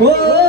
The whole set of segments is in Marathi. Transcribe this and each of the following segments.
Yeah.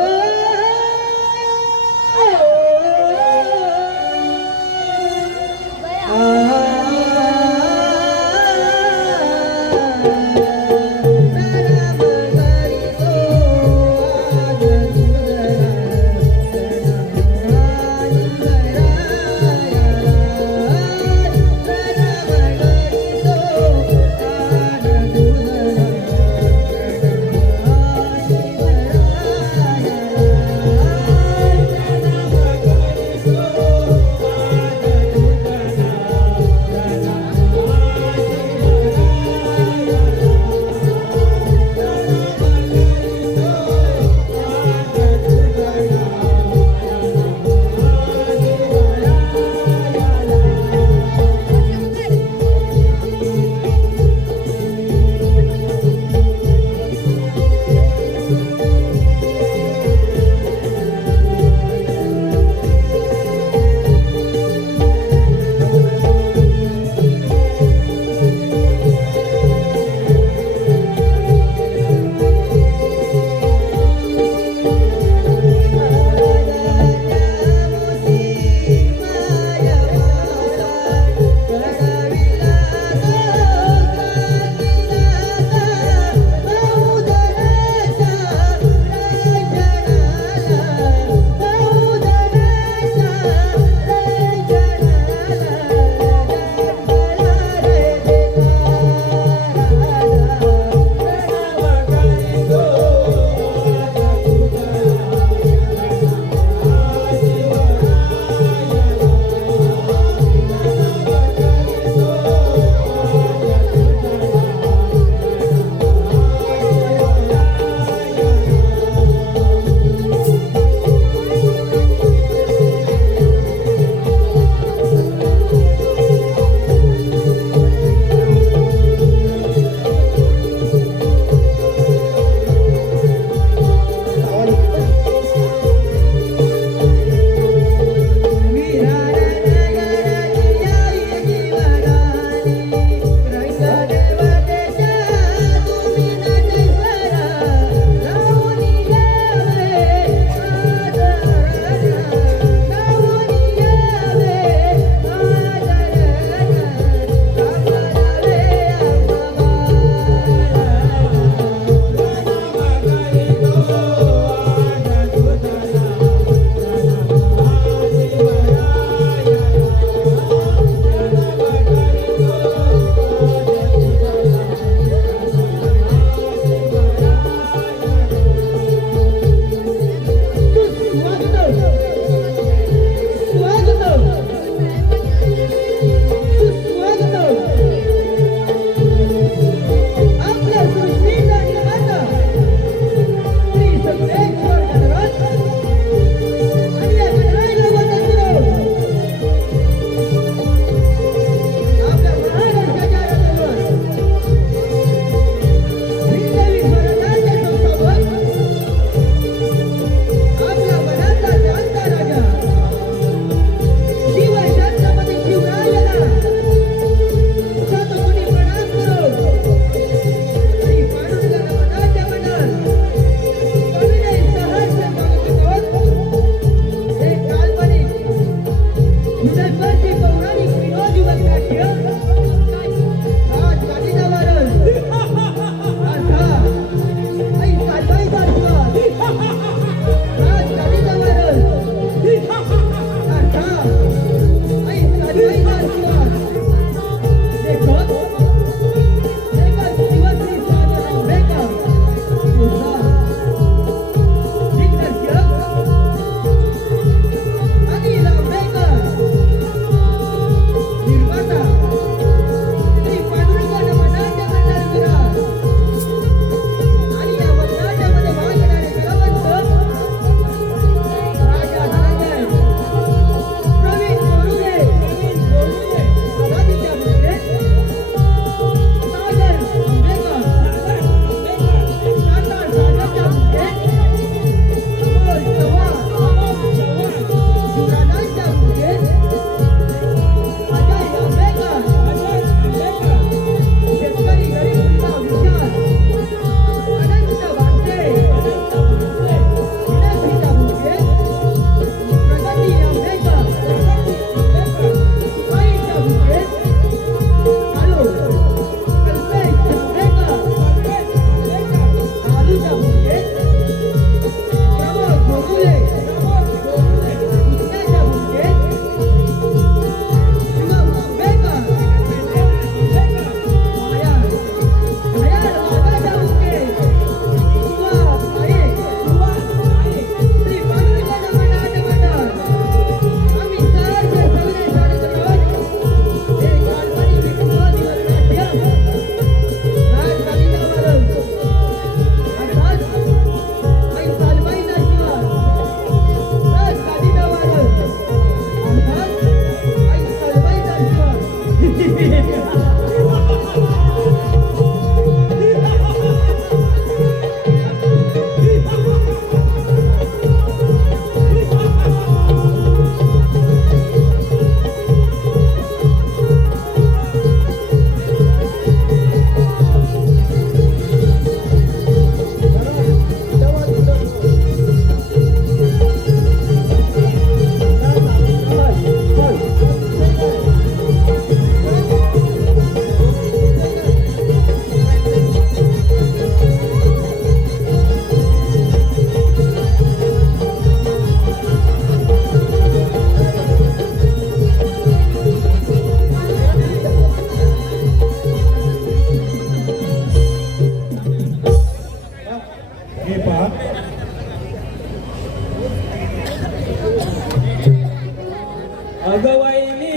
अगवाईनी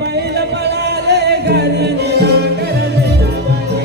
बैल पळाले घरी नांगरले जावाने.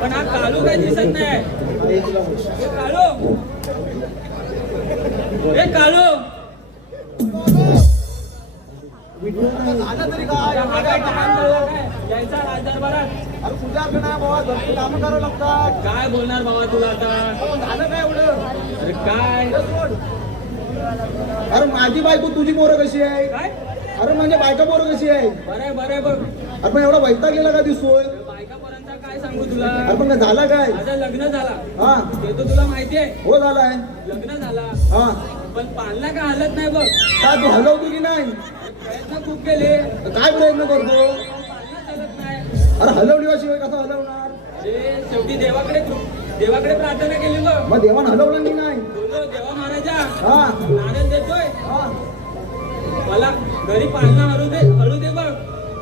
पण हा काळू काही दिसत नाही. काळू, हे काळू आलं तरी काय यायचा राजदरबारात. अरे तुझ्या नाही बाबा, घरची कामं करावं लागतात. काय बोलणार बाबा तुला आता? झालं काय एवढं? अरे काय अरे माझी बायको तुझी पोरं कशी आहे? काय अरे म्हणजे बायका पोरं कशी आहे? बरं बरं बघ. अरे पण एवढा वैतागलेला का दिसतोय? बायकापर्यंत काय सांगू तुला? अरे पण काय झाला काय? माझं लग्न झाला. हा ते तर तुला माहिती आहे. हो झालाय. लग्न झाला हा पण पालना का हालत नाही बघ. का तू हलवतो की नाही? प्रयत्न खूप केले, काय प्रयत्न करतो? पालना चालत नाही. अरे हलवल्याशिवाय कसं हलवणार? अरे शेवटी देवाकडे प्रार्थना केली बघ. मग देवान हलवलं की नाही? बोललो देवा महाराजा हा नारळ देतोय हा मला, घरी पालना हळू दे बघ.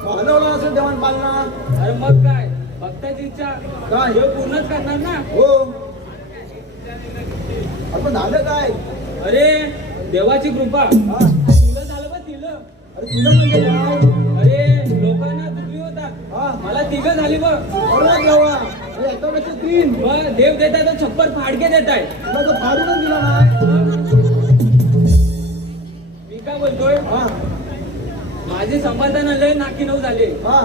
हलवलं असेल देवान पालना. अरे मग काय, भक्ताची इच्छा काय? देव पूर्णच करणार ना. हो. अरे पण झालं काय? अरे देवाची कृपा. हा तिलं झालं बघ तिलं. अरे तुला म्हणजे काय? अरे लोकांना दुखी होतात, हा मला तिघ झाली बघ. बरोबर देवा. अरे एकापेक्षा तीन. बघ देव देताय तर छप्पर फाडके देताय. तुला तर फाडूनच दिला नाही. मी काय बोलतोय, हा माझे संपादन लय नाकी नऊ झाले. हा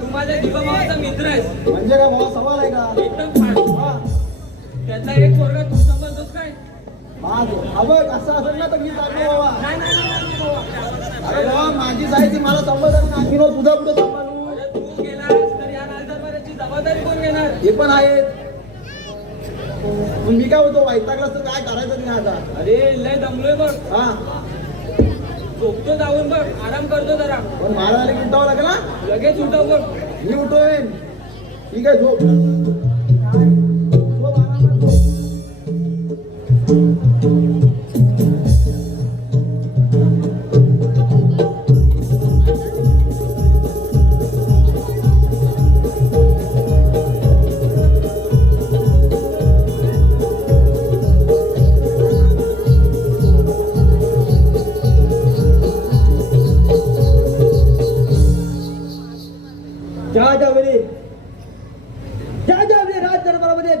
तू माझ्या दिवाभावाचा मित्र आहेस. म्हणजे काय भावा, सवाल आहे का? एकदम फाड. हा त्यातला एक पोरगा तू समजतोस काय? हा बघ असं असेल ना तर मी चाललो बाबा. नाही नाही नाही, नाही, बाबा. अरे बाबा माझी जायची मला संबंध नाही. तुझा पुढे सांभाळू. अरे तू गेलास तर या राजदरबाराची जबाबदारी कोण घेणार? हे पण आहेत. पण मी काय होतो, वैतागलास तर काय करायचं नाही आता. अरे लय दमलोय बघ. हा झोपतो जाऊन बघ, आराम करतो जरा. पण मला आले की उठावं लागेल ना. लगेच उठव बघ. मी उठोय. ठीक आहे झोप. झोप आरामात झोप.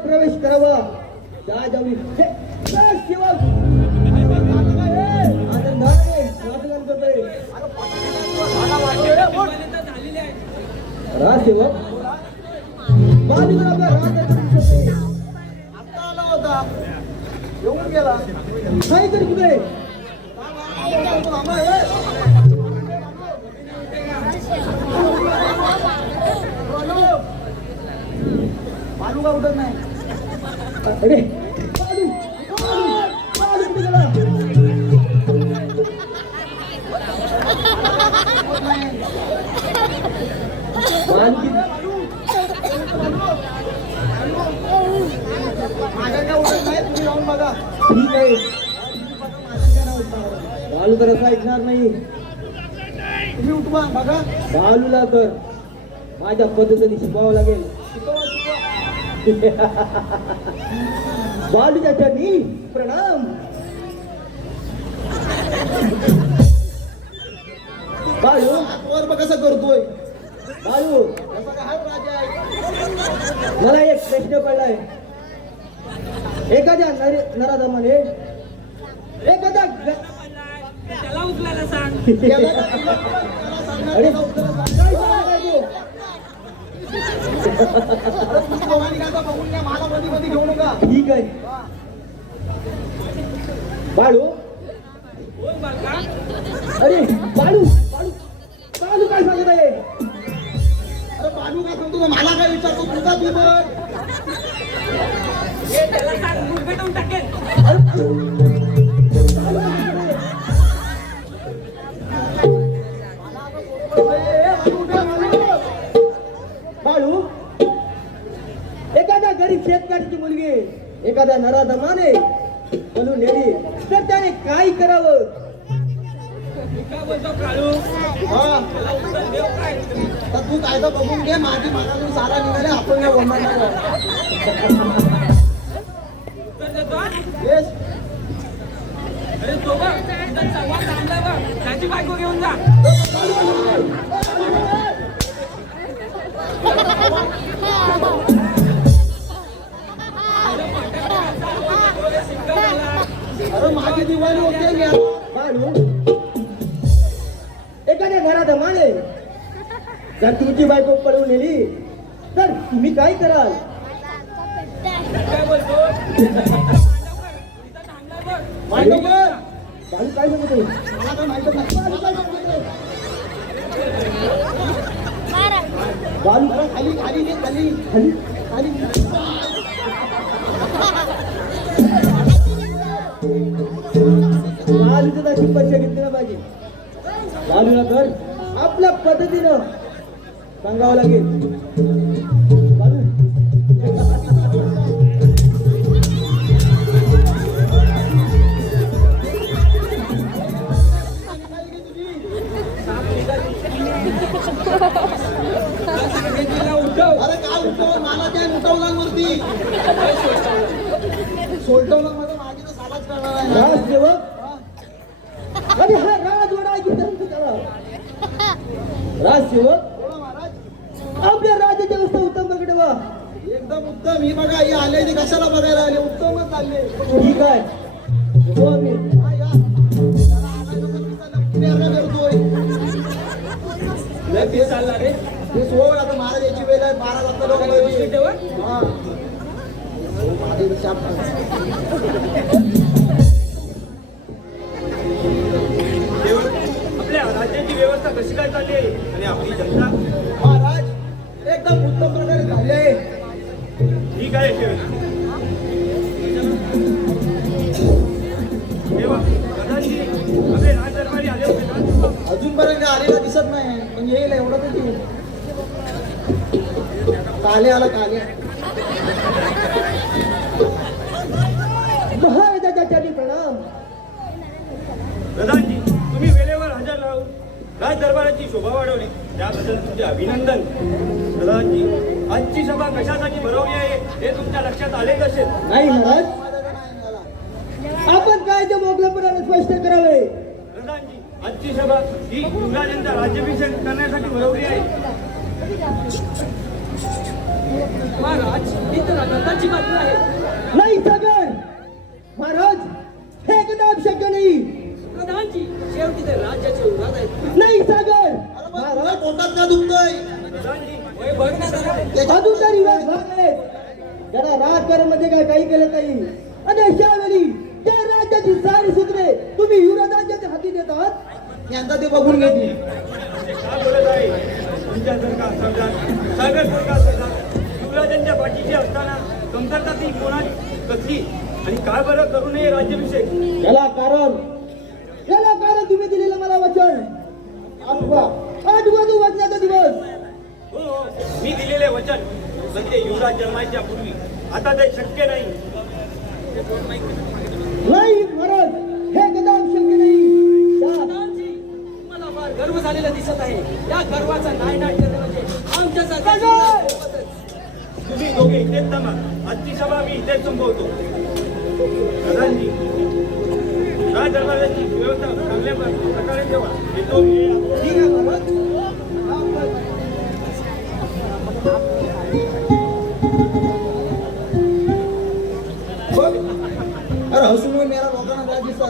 प्रवेश करावा त्या जावी सेवक नाटकान करतोय झालेले आहे. राजसेवक बाजूला आपला राजदरबार आता आला होता येऊन गेला काय तरी कुठे मालू का उठत नाही अरे बाजू बाजू कुठे गेला बाजू माझ्या काय उठत नाही तुम्ही जाऊन बघा ठीक आहे बालू तर असं ऐकणार नाही तुम्ही उठवा बघा बालूला तर माझ्या पद्धतीने शिकवावं लागेल शिकवा शिकवा बालूच्या चरणी प्रणाम बालू वर बघ कसं करतोय बालू कसा काय हात राजा आहे मला एक प्रश्न पडलाय एखाद्या नराधमाने एखाद्या त्याला उचलायला सांग. त्याला काय तुला सांगणार अरे त्याला उत्तरं सांग. काय सांगणार तू? अरे तुम्ही दोघांनी काय आता बघून घ्या मला मध्ये मध्ये घेऊ नका ठीक आहे बाळू बोल बालका. अरे बाळू बाळू बाळू काय सांगत आहे अरे बालू काय सांगतो मला काय विचारतो तुझा तू बघ हे त्याला सांग, मूठ पेटवून टाकेल. बाळू एखाद्या गरीब शेतकऱ्याची मुलगी एखाद्या नराधमाने म्हणून नेली तर त्याने काय करावं मी काय बोलतो काळू, हा त्याला उत्तर देऊ काय? तर तू काय तर बघून घे माझी मागातून सारा निघाले आपण काय बोलणार नाही उत्तर देतो. येस अरे तो बघ, तुझा संवाद थांबला बघ. त्याची बायको घेऊन जा. अरे माझी दिवाळी होते मी बाळू एखाद्या नराधमाने जर तुमची बायको पळवून नेली तर तुम्ही काय कराल काय बोलतो? इथं थांबला बघ. मांडव कर. बाळू काय सांगत आहे? मला काय माहितच नाही बालू काय सांगतोय? बाळू अरे खाली खाली घे, खाली खाली खाली बाळूचं तर अशी परीक्षा घेतली ना पाहिजे बाळूला तर आपल्या पद्धतीनं सांगावं लागेल बाळू तिला उठव. अरे काय उठव मला काय उठवला वरती सोलटवला मध्ये माझी तर सालाच करणार आहे ना. राजसेवक हा, अरे हा राजवाडा आहे की त्यांचं त्याला राजसेवक बोला महाराज आपल्या राज्याची अवस्था उत्तम प्रकट व्हा एकदम उत्तम ही बघा ही आले ते कशाला बघायला आले उत्तमच चालले ठीक आहे हो आम्ही हा, या. त्याला आणायचं तर पिसाला प्रेरणा करतोय लय पीस चालला रे. ते सोड आता महाराज याची वेळ आहे 12 वाजता लोक व्यवस्थित ठेवा. हा महादेव शाप आपल्या राज्याची व्यवस्था कशी काय चालली आहे आणि आपली जनता महाराज एकदम उत्तम प्रकारे झाले ठीक आहे. आपले राजदरबारी आले होते का? अजूनपर्यंत आलेला दिसत नाही पण येईल एवढं तर येईल काले आला काले महाराजाच्या चरणी प्रणाम प्रधानजी, तुम्ही वेळेवर हजर राहून राज दरबाराची शोभा वाढवली त्याबद्दल तुमचे अभिनंदन. प्रधानजी, आजची सभा कशासाठी भरवली आहे हे तुमच्या लक्षात आले कसे? नाही महाराज माझा तर नाही झाला. आपण काय ते मोकळेपणाने स्पष्ट करावे प्रधानजी, आजची सभा ही युवराजांचा राज्याभिषेक करण्यासाठी भरवली आहे. महाराज ही तर आनंदाची बातमी आहे. नाही सागर महाराज, हे कदाप शक्य नाही. प्रधानजी शेवटी ते राज्याचे उरात आहेत. नाही सागर महाराज पोटात का दुखतोय? होय, बघ ना जरा. अजून तरी वाद भागले. जरा राजकारणामध्ये काय काही केलं नाही. आणि अशा वेळी त्या राज्याची सारी सूत्रे तुम्ही युवराजांच्या हाती देतात. यंदा ते बघून घेतील. ते काय बोलत आहे? तुमच्यासारखा सरदार, सागरसारखा सरदार युवराजांच्या पाठीशी असताना कमतरता ती कोणाची कसली आणि काय बरं करू नये राज्याभिषेक? याला कारण तुम्ही दिलेलं मला वचन. आठवा तू वचनाचा दिवस. हो हो, मी दिलेले वचन म्हणजे युवराज जन्मायच्या पूर्वी. आता ते शक्य नाही. नाही महाराज, हे कदाप शक्य नाही. प्रधानजी मला फार गर्व झालेला दिसत आहे. या गर्वाचा नायनाट करणे म्हणजे आमच्यासारख्या तुम्ही दोघे इथेच थांबा. आजची सभा मी इथेच संपवतो. प्रधानजी, राज दरबाराची व्यवस्था चांगल्या प्रकारे ठेवा. येतो मी. ठीक आहे महाराज. बघ. अरे हसून मेरा लोकांना काय दिसत.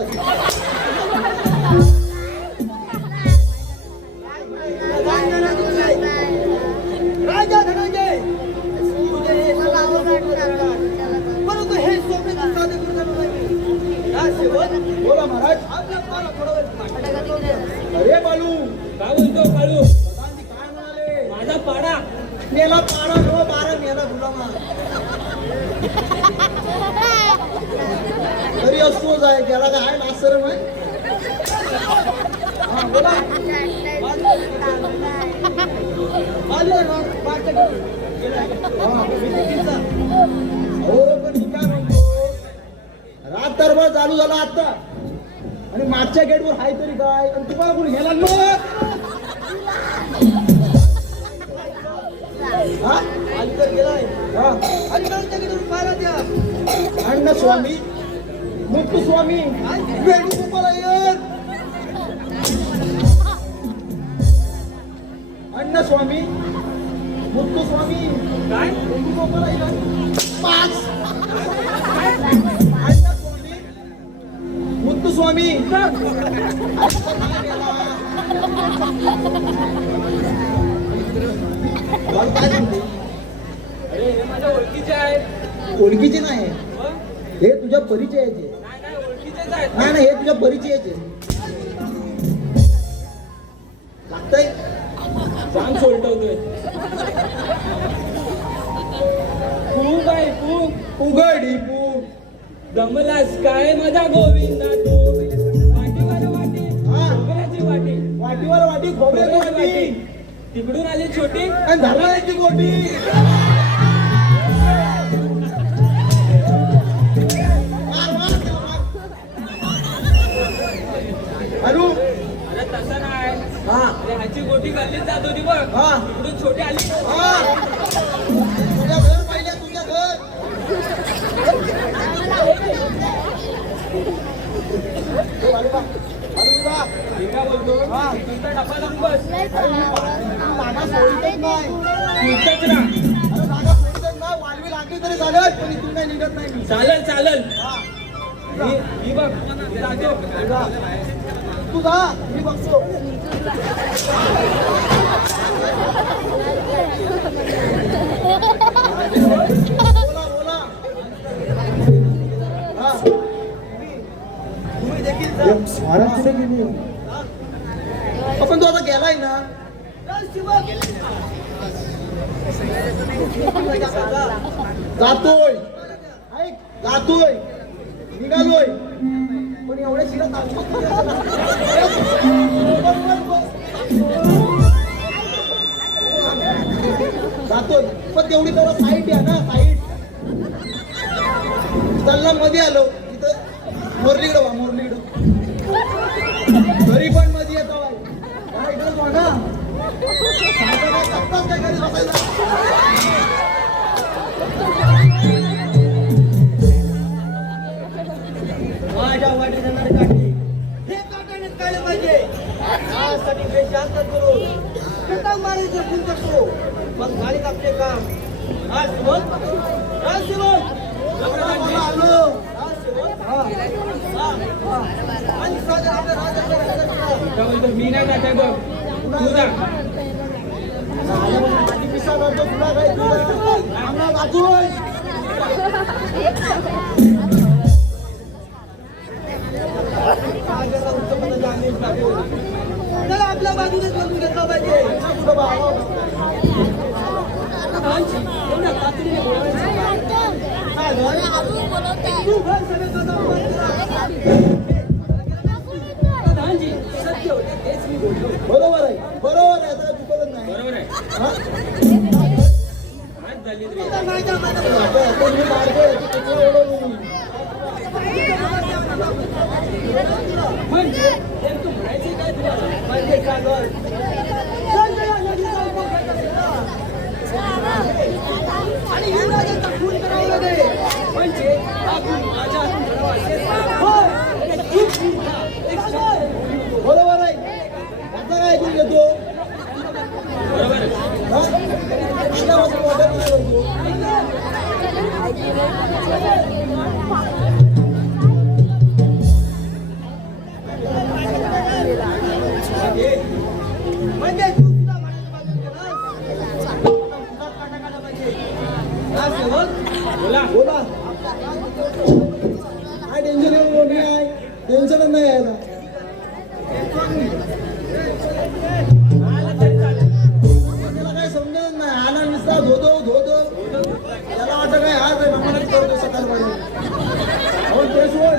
राजा धनंजय, तुझे हे परंतु हे स्वप्न तू साधे करू शकत नाही. या सेवक, बोला महाराज. आपल्या पारा थोडा वेळ अरे बालू, काय बोलतो काळू? प्रधानजी काय म्हणाले? माझा पाडा मेला पारा नव बारा मेला गुलामा. तरी असतोच आहे, त्याला काय आहे नासर आहे. हा, बोला. हो पण मी काय म्हणतो, रात दरबार चालू झाला आता आणि मागच्या गेटवर हाय तरी काय, आणि तुम्हाला कोणी घ्यायला हा अलीकडे गेलाय. हा. अलीकडच्या गेटवर पाहायला द्या. अण्णा स्वामी, मुक्तू स्वामी, वेणुगोपाल अय्यर, अण्णा स्वामी, मुक्तू स्वामी, काय वेणुगोपाल अय्यर, पाच. अण्णा स्वामी, मुक्तू स्वामी. बाळू काय सांगते? अरे हे माझ्या ओळखीचे आहेत. ओळखीचे नाही, मग? हे तुझ्या परिचयाचे. नाही ओळखीचेच आहेत. नाही नाही, हे तुझ्या परिचयाचे. लागतंय. जाम सोलटवतोय. तू काय तू उघडी पू. दमलास काय माझा गोविंदा तू? वाटीवाला वाटी, हा. खोबऱ्याची वाटी, वाटीवर वाटी, खोबऱ्याची खोबऱ्याची वाटी, वाटी. तिकडून आली छोटी आणि धरणाची गोटी. मार, मार, मार. अनु. अरे तसं नाही. हा. अरे ह्याची गोटी गल्लीत जात होती बघ. हा. तिकडून छोटी आली. हा. तुझ्या घर पाहिजे, तुझ्या घर. ए, बालू बा. बालू बा. मी काय बोलतो? हा. तुमचा डब्बा लावून बस. अरे मी जागा सोडतच नाही. तुमचंच ना. अरे जागा सोडतच नाही. वाढवी लागली तरी चालेल, पण इथून काही निघत नाही मी. चालेल चालेल. हा. ही बघ मी जातो. तू जा, मी बघतो. बोला बोला. हा. तुम्ही देखील जा. आपण तो आता गेलाय ना. जातोय, ऐक, जातोय, निघालोय, पण एवढ्या शिला जातोय, पण तेवढी तर साईट आहे ना, साईट. चल्ला मध्ये आलो इथं, मोरलीकडं वा, मोरलीकडं तरी पण मध्ये येतो. काय इकडं बघा, सांगा काय करतात काय घरी बसायला. माझ्या वाटी जाणारे काठी हे काकाने कळलं पाहिजे. यासाठी बेशांत करू प्रथम मारायचं फुल करतो, मग झाले आपले काम. मी नाही जात आहे बघ तू जा माझी पिसा करतो तुला काय आम्हाला वाचून आपल्या बाजूने करून घेतला पाहिजे एवढ्या तातडीने बोलवायचं तू घर सगळं प्रधानजी सत्य होते तेच मी बोललो बरोबर आहे आता चुकत नाही बरोबर आहे हा? आज झाली रे आता मी मारतोय, याची कुठला एवढं नाही. म्हणजे नेमकं म्हणायचं काय तुला म्हणजे सागर आणि युवराजांचा खून करावा लागेल म्हणजे आपण माझ्या हातून घडावा असेल एक शब्द बरोबर आहे आता काय ऐकून घेतो बरोबर आहे हा? आपल्यापासून वाटत नाही लोकं. म्हणजे तू सुद्धा माझ्या बाजूने गेलास? आता तुला काटा पाहिजे हा सेवक बोला बोला काय टेन्शन येऊ मी आहे टेन्शनच नाही यायला त्याला काय समजत नाही आला नुसता धोतो त्याला वाटतं काय आज आहे मला करतो सकाळपासून अहो ते सोड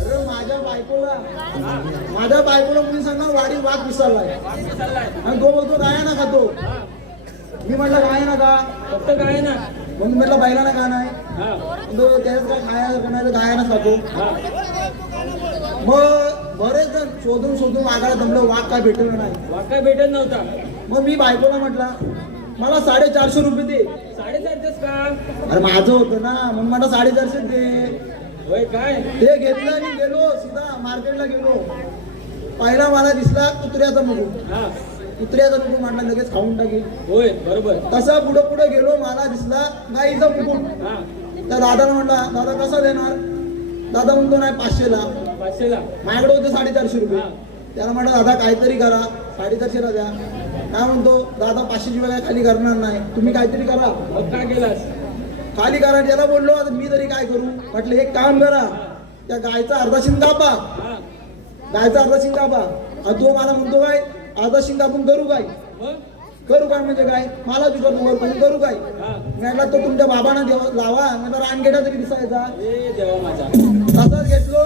अरे माझ्या बायकोला मुली सांगणार वाडीत वाघ विसरलाय आणि तो बोलतो गाया ना खातो मी म्हटलं गाय ना का फक्त काय ना म्हणून म्हटलं बायला ना का नाही हा तो त्याच काय खायला नाही तर गायाना खातो हा मग बरेच जण शोधून वाघाला दमलं वाघ काय भेटलं नाही वाघ काय भेटत नव्हता मग मी बायकोला म्हटलं मला 450 रुपये दे 4.5 का अरे माझं होतं ना म्हणून मला 450 दे होय काय ते घेतलं आणि गेलो सीधा मार्केटला गेलो पहिला मला दिसला कुत्र्याचा मुकुट हा कुत्र्याचा मुकुट म्हटलं लगेच खाऊन टाकेल होय बरोबर तसा पुढे गेलो मला दिसला गाईचा मुकुट हा त्या दादाला म्हटला दादा कसा देणार दादा म्हणतो नाही 500ला 500ला माझ्याकडे होते 450 रुपये हा. त्याला म्हटलं दादा काहीतरी करा 450ला द्या काय म्हणतो दादा 500 रुपये काय खाली करणार नाही तुम्ही काहीतरी करा मग काय केलास खाली करा त्याला बोललो आता मी तरी काय करू म्हटलं एक काम करा त्या गायचा अर्धा शिंग कापा हा गायचा अर्धा शिंग कापा आणि तो मला म्हणतो काय अर्धा शिंग कापून करू काय मग करू काय म्हणजे काय मला विचारतो वर पण करू काय हा म्हटलं तो तुमच्या बाबांना लावा म्हटलं रानगेटा तरी दिसायचा ए देवा माझा तसाच घेतलो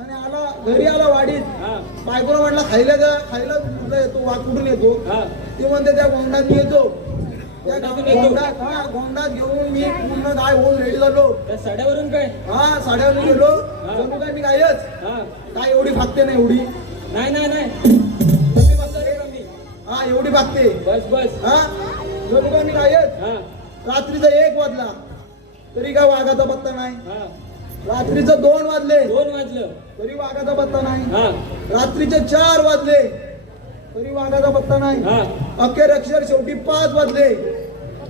आणि आला घरी आला वाडीत हा बायकोला म्हटलं खायला कुठला येतो वाघ कुठून येतो हा ते म्हणते त्या गोंडात मी येतो त्या गोंडातून येतो? गोंडात घेऊन मी पूर्ण गाय होऊन रेडी झालो त्या साड्यावरून काय हा साड्यावर गेलो जणू काय मी गायच हा काय एवढी फागते नाही एवढी नाही कमी बस फागते रे रे. कमी. हा एवढी फागते बस हा जणू काय मी गायच हा रात्रीचा 1 वाजला तरी काय वाघाचा पत्ता नाही हा रात्रीचं 2 वाजले 2 वाजलं तरी वाघाचा पत्ता नाही हा रात्रीचे 4 वाजले तरी वाघाचा पत्ता नाही हा अखेर अक्षर शेवटी 5 वाजले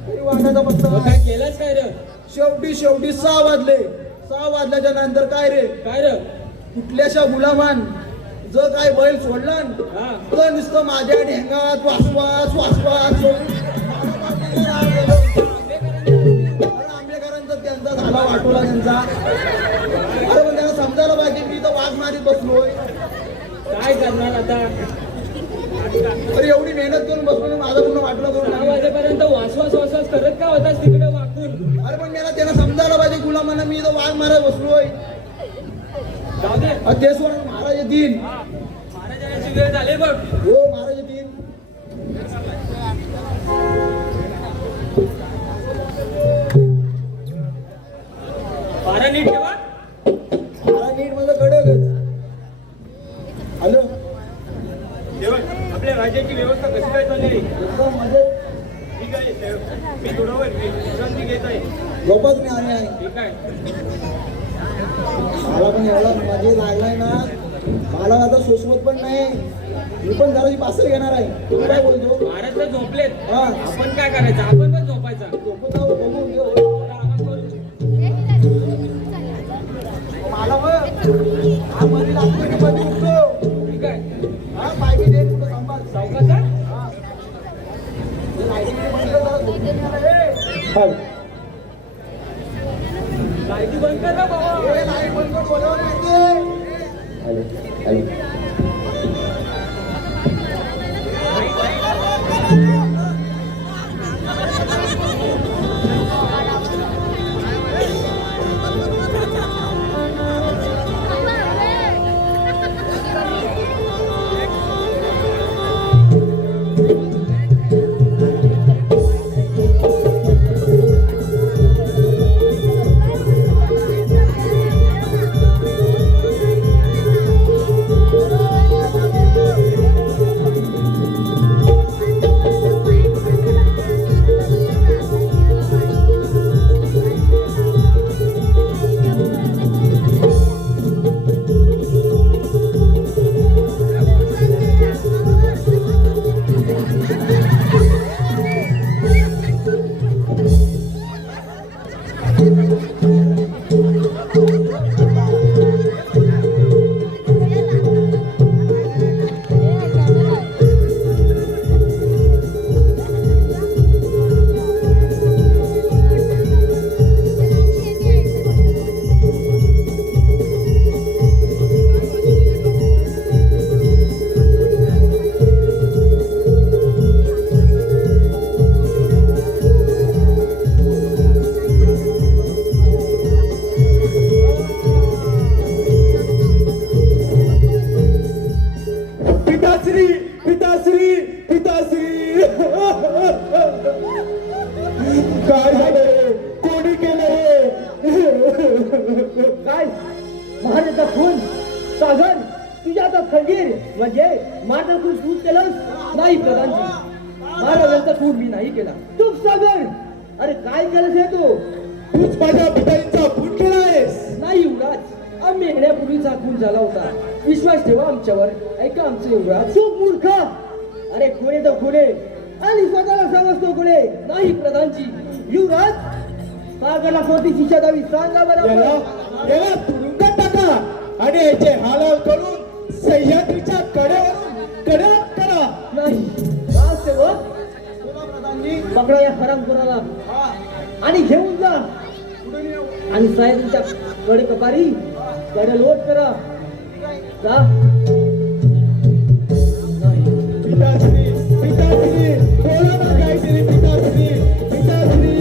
तरी वाघाचा पत्ता मग नाही काय केलंच काय रे शेवटी 6 वाजले 6 वाजल्याच्या नंतर काय रे काय रे कुठल्याशा गुलामान जर काय बैल सोडला हा तर नुसतं माझ्या ढेंगात वासवास आंबेकरांचा त्यांचा झाला वाटोला त्यांचा अरे पण त्यांना समजायला पाहिजे मी तर वाघ मारीत बसलोय काय करणार आता अरे एवढी मेहनत करून बसलो माझं पूर्ण वाटलं 6 करून वाजेपर्यंत वासवास करत का होतास तिकडे वाकून अरे पण त्यांना समजायला पाहिजे गुलामांना मी तर वाघ मारत बसलोय जाऊ दे ते सोडून महाराज येतील महाराजांची वेळ झाली बघ हो महाराज येतील पारा नीट ठेवा महाराज नीट माझं कडकच हॅलो तेव्हा आपल्या राज्याची व्यवस्था कशी काय चालली आहे एकदम मजेत ठीक आहे साहेब. मी थोडावर विश्रांती घेत आहे झोपच मी आले आहे ठीक आहे मला पण एवढा मजे लागलाय ना मला आता सुसवत पण नाही मी पण जराशी पासर घेणार आहे तू काय बोलतो महाराज तर झोपलेत हा आपण काय करायचं आपण पण झोपायचा हल लाईटी बंद कर ना बाबा. ए, लाईट बंद कर, बोलावं नाही ते. हॅलो हॅलो पिताश्री पिताश्री पिताश्री काय झालं कोणी केलं काय महाराजाचा खून सागर तुझ्या आता खंडीर म्हणजे माझा खून तूच केलंस नाही प्रधानजी महाराजांचा खून मी नाही केला चुप सागर अरे काय केलंस हे तू तूच माझ्या पितांचा खून केलायस नाही युवराज आम्ही येण्यापूर्वीचा खून झाला होता विश्वास ठेवा आमच्यावर ऐका आमचे युवराज चूक मूर्ख अरे खुणे तर खुणे आणि स्वतःला समजतो खुणे नाही प्रधानजी युवराज सागरला कोणती शिक्षा द्यावी सांगा बरं याला तुरुंगात टाका आणि याचे हालहाल करून सह्याद्रीच्या कडेवर करा नाही का सेवक बोला प्रधानजी. पकडा या हरामखोराला हा, आणि घेऊन जा कुठे नेऊ? आणि साहेबांच्या कडे कपारी कडे लोट करा जा पिताश्री पिताश्री बोला ना काहीतरी पिताश्री पिताश्री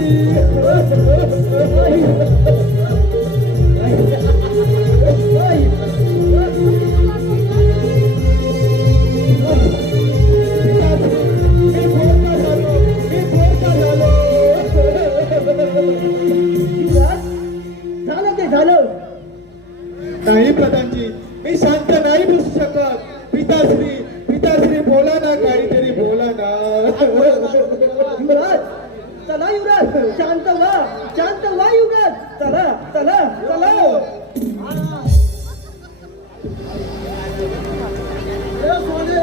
झालं ते झालं नाही प्रधानजी मी शांत नाही बसू शकत पिताश्री पिताश्री बोला ना काहीतरी बोला ना युवराज चला युवराज शांत व्हा युवराज चला चला चला ए, सोने,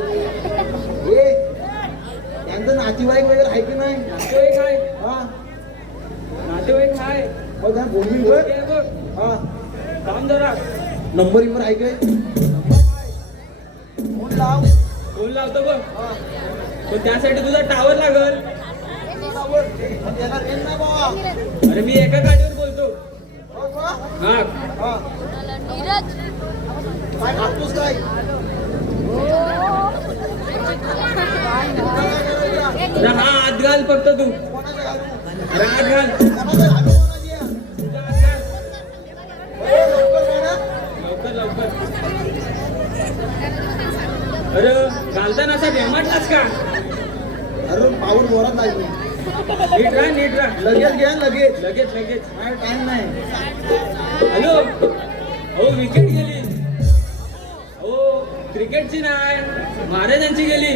ए, त्यांचं नातेवाईक वगैरे आहे की नाही नातेवाईक आहे हा नातेवाईक आहे मग काय बोलली बघ ते बघ हा थांब जरा नंबर इवर आहे काय फोन लाव फोन लावतो बघ हा पण त्यासाठी तुझा टावर लागल टावर. पण त्याला रेंज नाही बाबा अरे मी एका गाडीवर बोलतो हो का? हा हा नीरज काय खातोस काय अरे हा आत घाल फक्त तू कोणाच्या घालू? अरे आत घाल कोणाच्या घालू कोणाची आहे? तुझ्या आत घाल. ए, लवकर करा. लवकर लवकर अरे घाल चालताना असा भेमाटलाच का? अरे पाऊल जोरात लागली. नीट राहा, नीट राहा. लगेच घ्या लगेच. लगेच लगेच. काय टाइम नाही. हॅलो, हो विकेट गेली. हो क्रिकेटची नाही, महाराजांची गेली.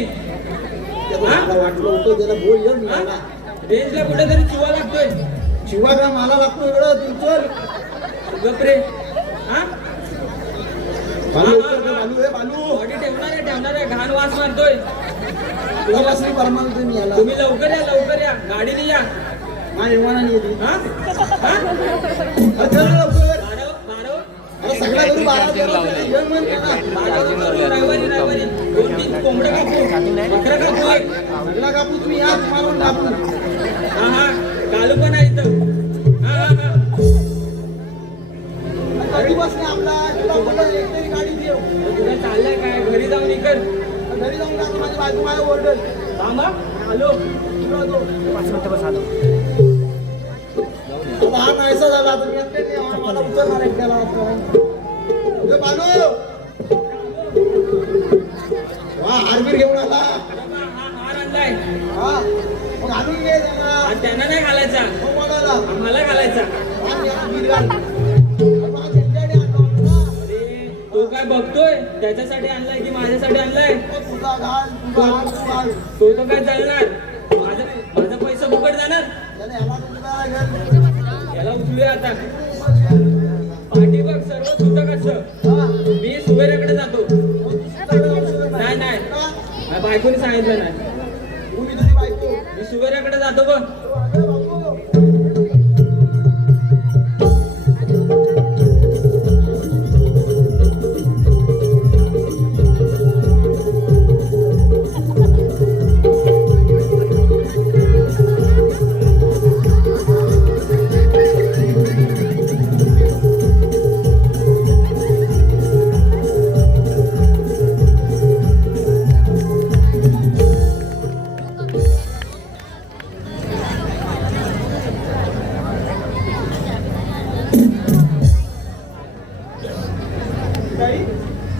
त्याला वाटलं होतं त्याला बोल येऊन मिळाला. रेंजला कुठेतरी चुवा लागतोय. शिवाय का मला लागतो इकडं तुमचं. गपरे. हा बालू उतर का बालू हे बालू. बॉडी ठेवणार आहे, घाण वास मारतोय. तुला बसली परमाल तुम्ही याला. तुम्ही लवकर या, गाडीने या. माझ्या विमानाने येते. हा हा? चल लवकर. बारव अरे सगळ्या घरी 12 जेवण म्हण केला. रविवारी 2-3 कोंबडं कापू, बकरा कापू एक. सगळा कापू तुम्ही या तुम्हाला पण कापू. हा कालू पण आहे इथं. हा कधी बसणे आपला तुला बोललं एक तरी गाडी देऊ. तुला चाललंय काय? घरी जाऊन निघल. घरी जाऊन टाकतो माझी बायको माझ्या ओरडल. थांबा. आलो. हा नाहीसा झाला तुम्ही एकट्याने मला उचलणार एकट्याला. बालू वा हारबीर घेऊन आला. हार आणलाय. हा मग आणून घे त्यांना. आज त्यांना नाही घालायचा, मग कोणाला आम्हाला घालायचा. बीर घाल. मग त्यांच्याकडे आणला होता. अरे तो काय बघतोय? त्याच्यासाठी आणलाय की माझ्यासाठी आणलाय? मग तुझा घाल तू घाल. तो तर काय चालणार? माझा पैसा फुकट जाणार. त्याला ह्याला तुझा घाल. याला उचलूया आता. पाठी बघ सर्व सुटक असं. मी सुवेऱ्याकडे जातो. नाही माझ्या बायकोने सांगितलं नाही. तुम्ही तुझी बायको. मी सुवेऱ्याकडे जातो बघ.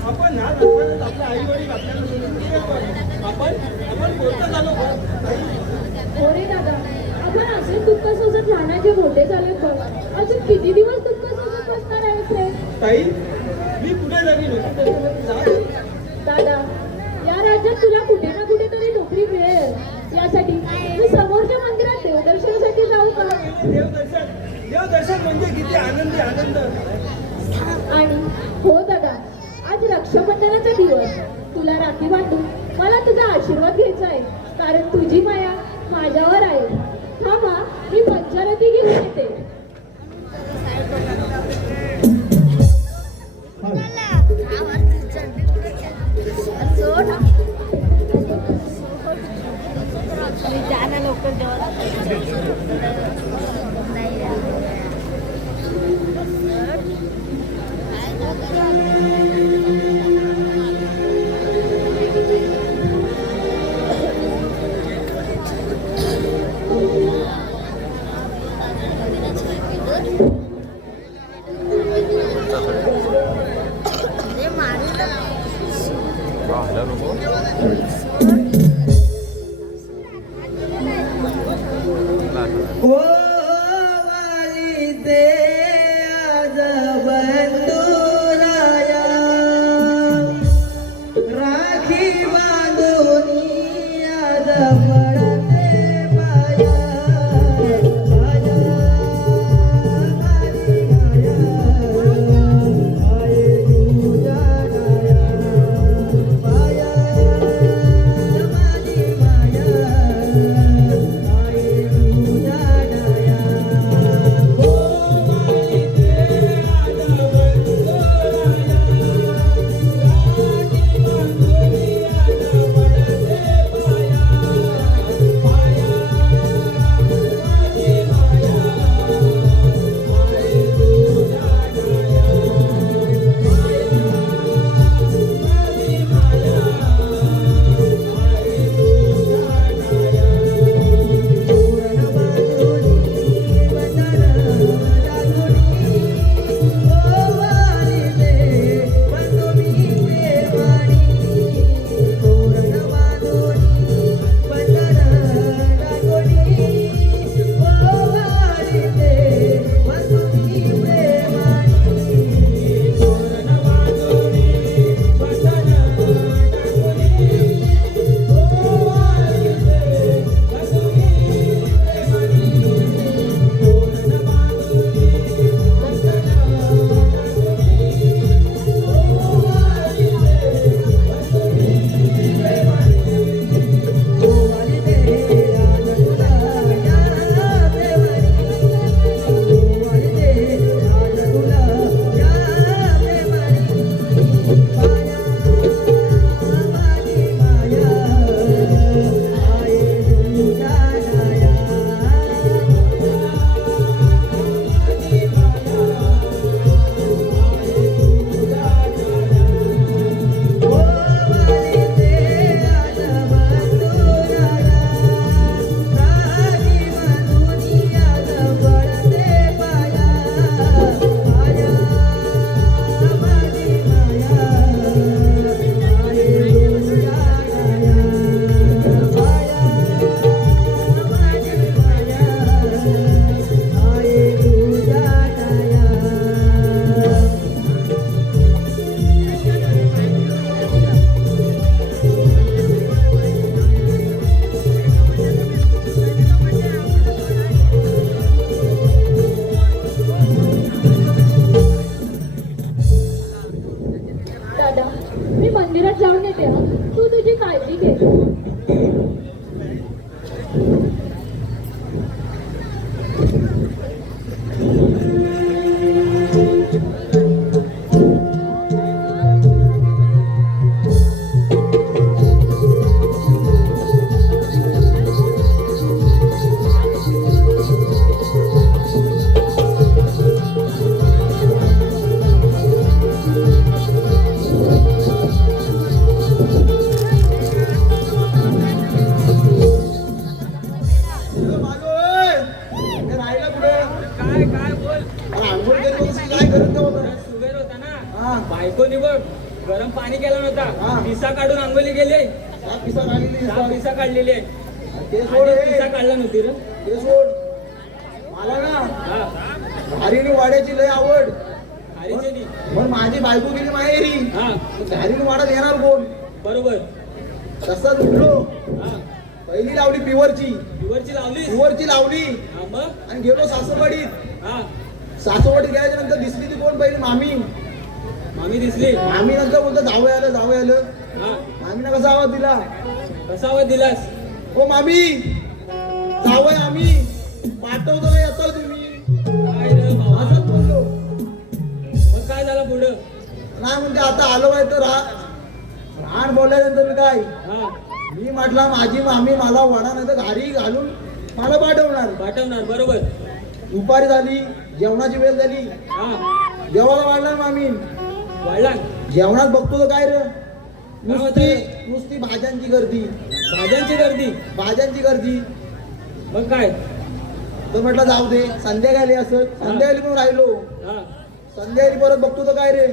आपण ना लहानपणात आपल्या आई वडील आपल्याला सोडून गेले. आपण बोलता झालो. हो रे दादा, आपण असेच दुःख सोसत लहानाचे मोठे झालेत बघ. अजून किती दिवस दुःख सोसत बसणार आहेस रे? ताई मी कुठे जावी नोकरी दादा, या राज्यात तुला कुठे ना कुठेतरी नोकरी मिळेल. यासाठी मी समोरच्या मंदिरात देवदर्शनासाठी जाऊ का? देवदर्शन म्हणजे किती आनंद. आणि हो दादा, आज रक्षाबंधनाचा दिवस. तुला राखी बांधून मला तुझा आशीर्वाद घ्यायचा आहे, कारण तुझी माया माझ्यावर आहे. थांबा, मी पंचारती घेऊन येते. पाणी केला हा. नव्हता पिसा काढून आंघोळी गेले हा पिसा काढलेली हा, पिसा काढलेली आहे ते सोड आधी हे. पिसा काढला नव्हती रे ते सोड मला ना हा घारीने वाड्याची लय आवड हरीचे दी. पण माझी बायको गेली माहेरी हा घारीने वाड्यात येणार कोण बरोबर तसाच उठलो हा पहिली लावली पिवरची पिवरची लावलीस पिवरची लावली हा मग आणि गेलो सासवडीत हा सासवडीत गेल्याच्या नंतर दिसली ती कोण पहिली मामी मामी दिसली मामी नंतर बोलतो जावं आलं हा मामीनं कसा आवाज दिला कसा आवाज दिलास ओ मामी जावय आम्ही पाठवतो नाही येताल तुम्ही काय रे भावा असंच बोललो मग काय झालं पुढं नाही म्हणते आता आलो आहे तर राहण बोलल्यानंतर मी काय हा मी म्हटलं माझी मामी मला वडा नाही तर घारी घालून मला पाठवणार पाठवणार बरोबर दुपारी झाली जेवणाची वेळ झाली हा जेवायला वाढला मामी वाढला जेवणात बघतो तर काय रे होतं? नुसती भाज्यांची गर्दी भाज्यांची गर्दी भाज्यांची गर्दी मग काय तर म्हटलं जाऊ दे संध्याकाळी असं संध्याकाळी पण राहिलो हा संध्याकाळी परत बघतो तर काय रे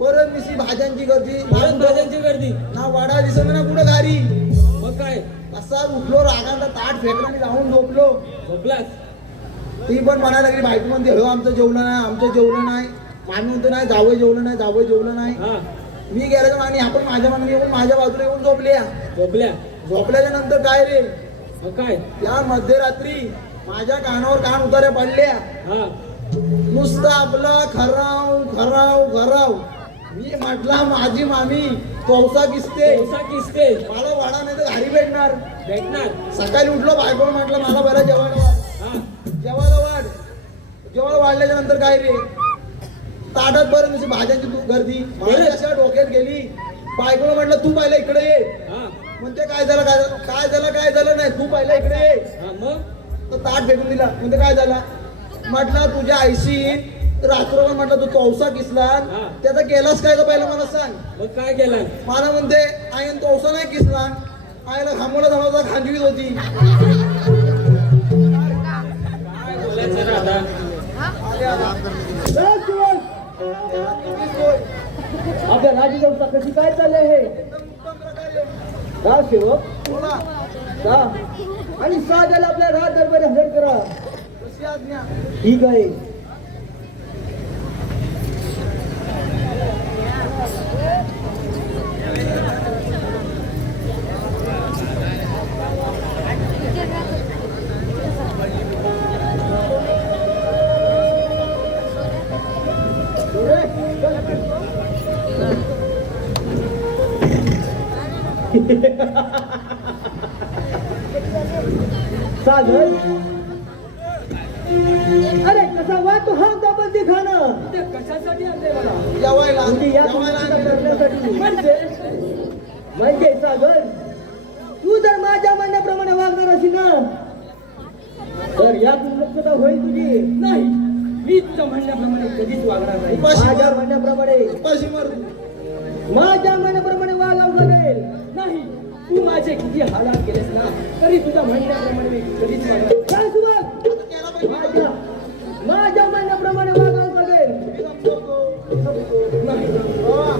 परत नुसती भाज्यांची गर्दी परत भाज्यांची गर्दी ना वडा दिसत ना कुठं घारी मग काय असा उठलो रागांचा ताट फेकला आणि जाऊन झोपलो झोपलास ती पण म्हणायला लागली बायको म्हणते हो आमचं जेवलं नाही मामी म्हणतो नाही जावं जेवलं नाही हा मी गेल्याच्या मागणी आपण माझ्या मागणी येऊन माझ्या बाजूला येऊन झोपल्या झोपल्या झोपल्याच्या नंतर काय रे मग काय त्या मध्यरात्री माझ्या कानावर कान उतार्या पडल्या हा नुसतं आपलं खराव मी म्हटला माझी मामी कौसा किसते कोसा किसते मला वाडा नाही तर घरी भेटणार भेटणार सकाळी उठलो बायको म्हटलं मला बरं जेवायला वाढ हा जेवायला वाढल्याच्या नंतर काय रे ताटात बरं नुसती भाज्यांची गर्दी मला अशा डोक्यात गेली बायकोला म्हटलं तू पहिला इकडे ये हा म्हणते काय झालं नाही तू पहिला इकडे ये हा मग तर ताट फेकून दिला म्हणते काय झाला म्हटलं तुझ्या आईशी रात्रभर म्हटलं तू तौसा किसला हा. त्याचा केलास काय तर पहिलं मला सांग मग काय केलं मला म्हणते आईन तौसा नाही किसला आईला खांबवला धावता खांजवीत होती काय बोलायचं रे आता आपल्या राजगौरचा कशी काय चाललंय हे का सेवक बोला का आणि साध्याला आपल्या राज दरबारी हजर करा कशी आज्ञा ठीक आहे सागर अरे कसा वा तो हा डबल दिखाना ते कशासाठी आणलंय मला जेवायला म्हणजे या जेवायला गोष्टीचा करण्यासाठी म्हणजे सागर तू जर माझ्या म्हणण्याप्रमाणे वागणार असेल ना तर या दुर्लक्षता होईल तुझी नाही मी तुझ्या म्हणण्याप्रमाणे कधीच वागणार नाही उपाशी माझ्या मर, म्हणण्याप्रमाणे उपाशी मर. माझ्या म्हणण्याप्रमाणे वागावं लागेल नाही तू माझे किती हालात केलेस ना तरी तुझ्या म्हणण्याप्रमाणे मी कधीच वागणार नाही. काय सुभाष केला पाहिजे. माझ्या म्हणण्याप्रमाणे वागावं लागेल मी समजवतो, मी समजवतो. बाबा,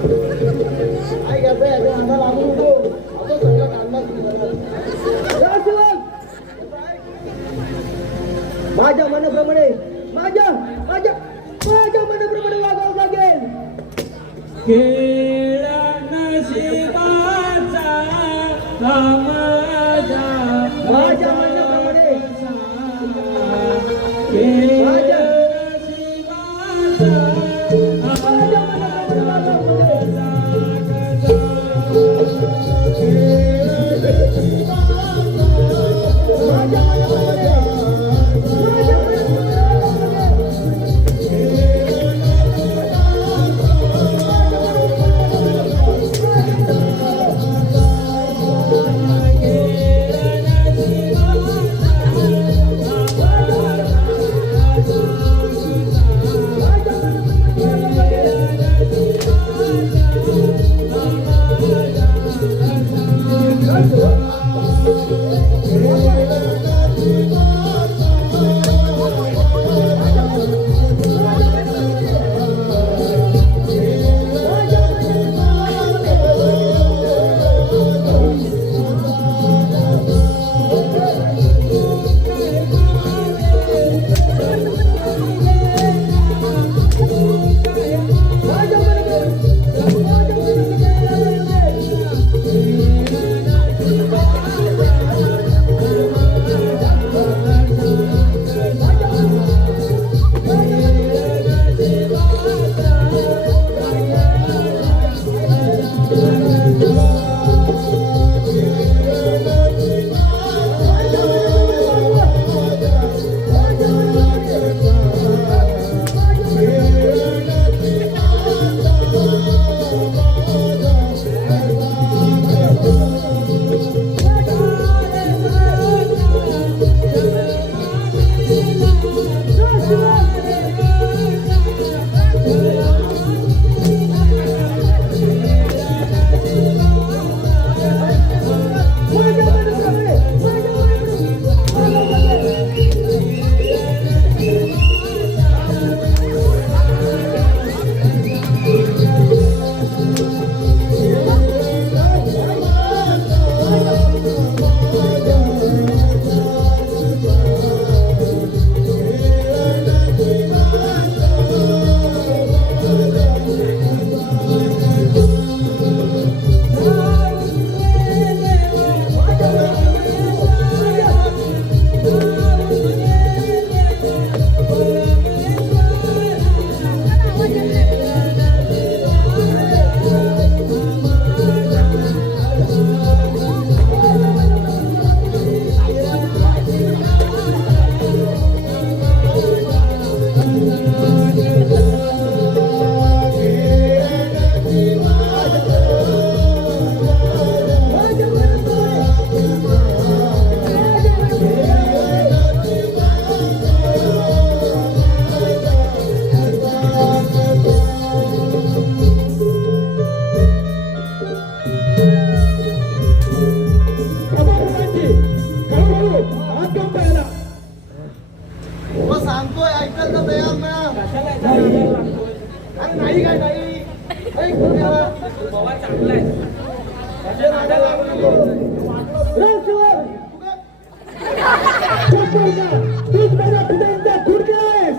आई घ्यायचं याच्या अंगा लागू नको. आता सगळं काढणार तुम्ही घरात. या सुभाष माझ्या मनाप्रमाणे माझ्या मनाप्रमाणे वागावं लागेल खेळ नशिबाचा हा माझा माझ्या म्हणण्याप्रमाणे खेळ माझ्या नशिबाचा माझ्या मनाप्रमाणे वागावं लागेल माझ्या मनाप्रमाणे माझ्या मनाप्रमाणे राजसेवक तूच माझ्या पित्यांचा खून केलायस.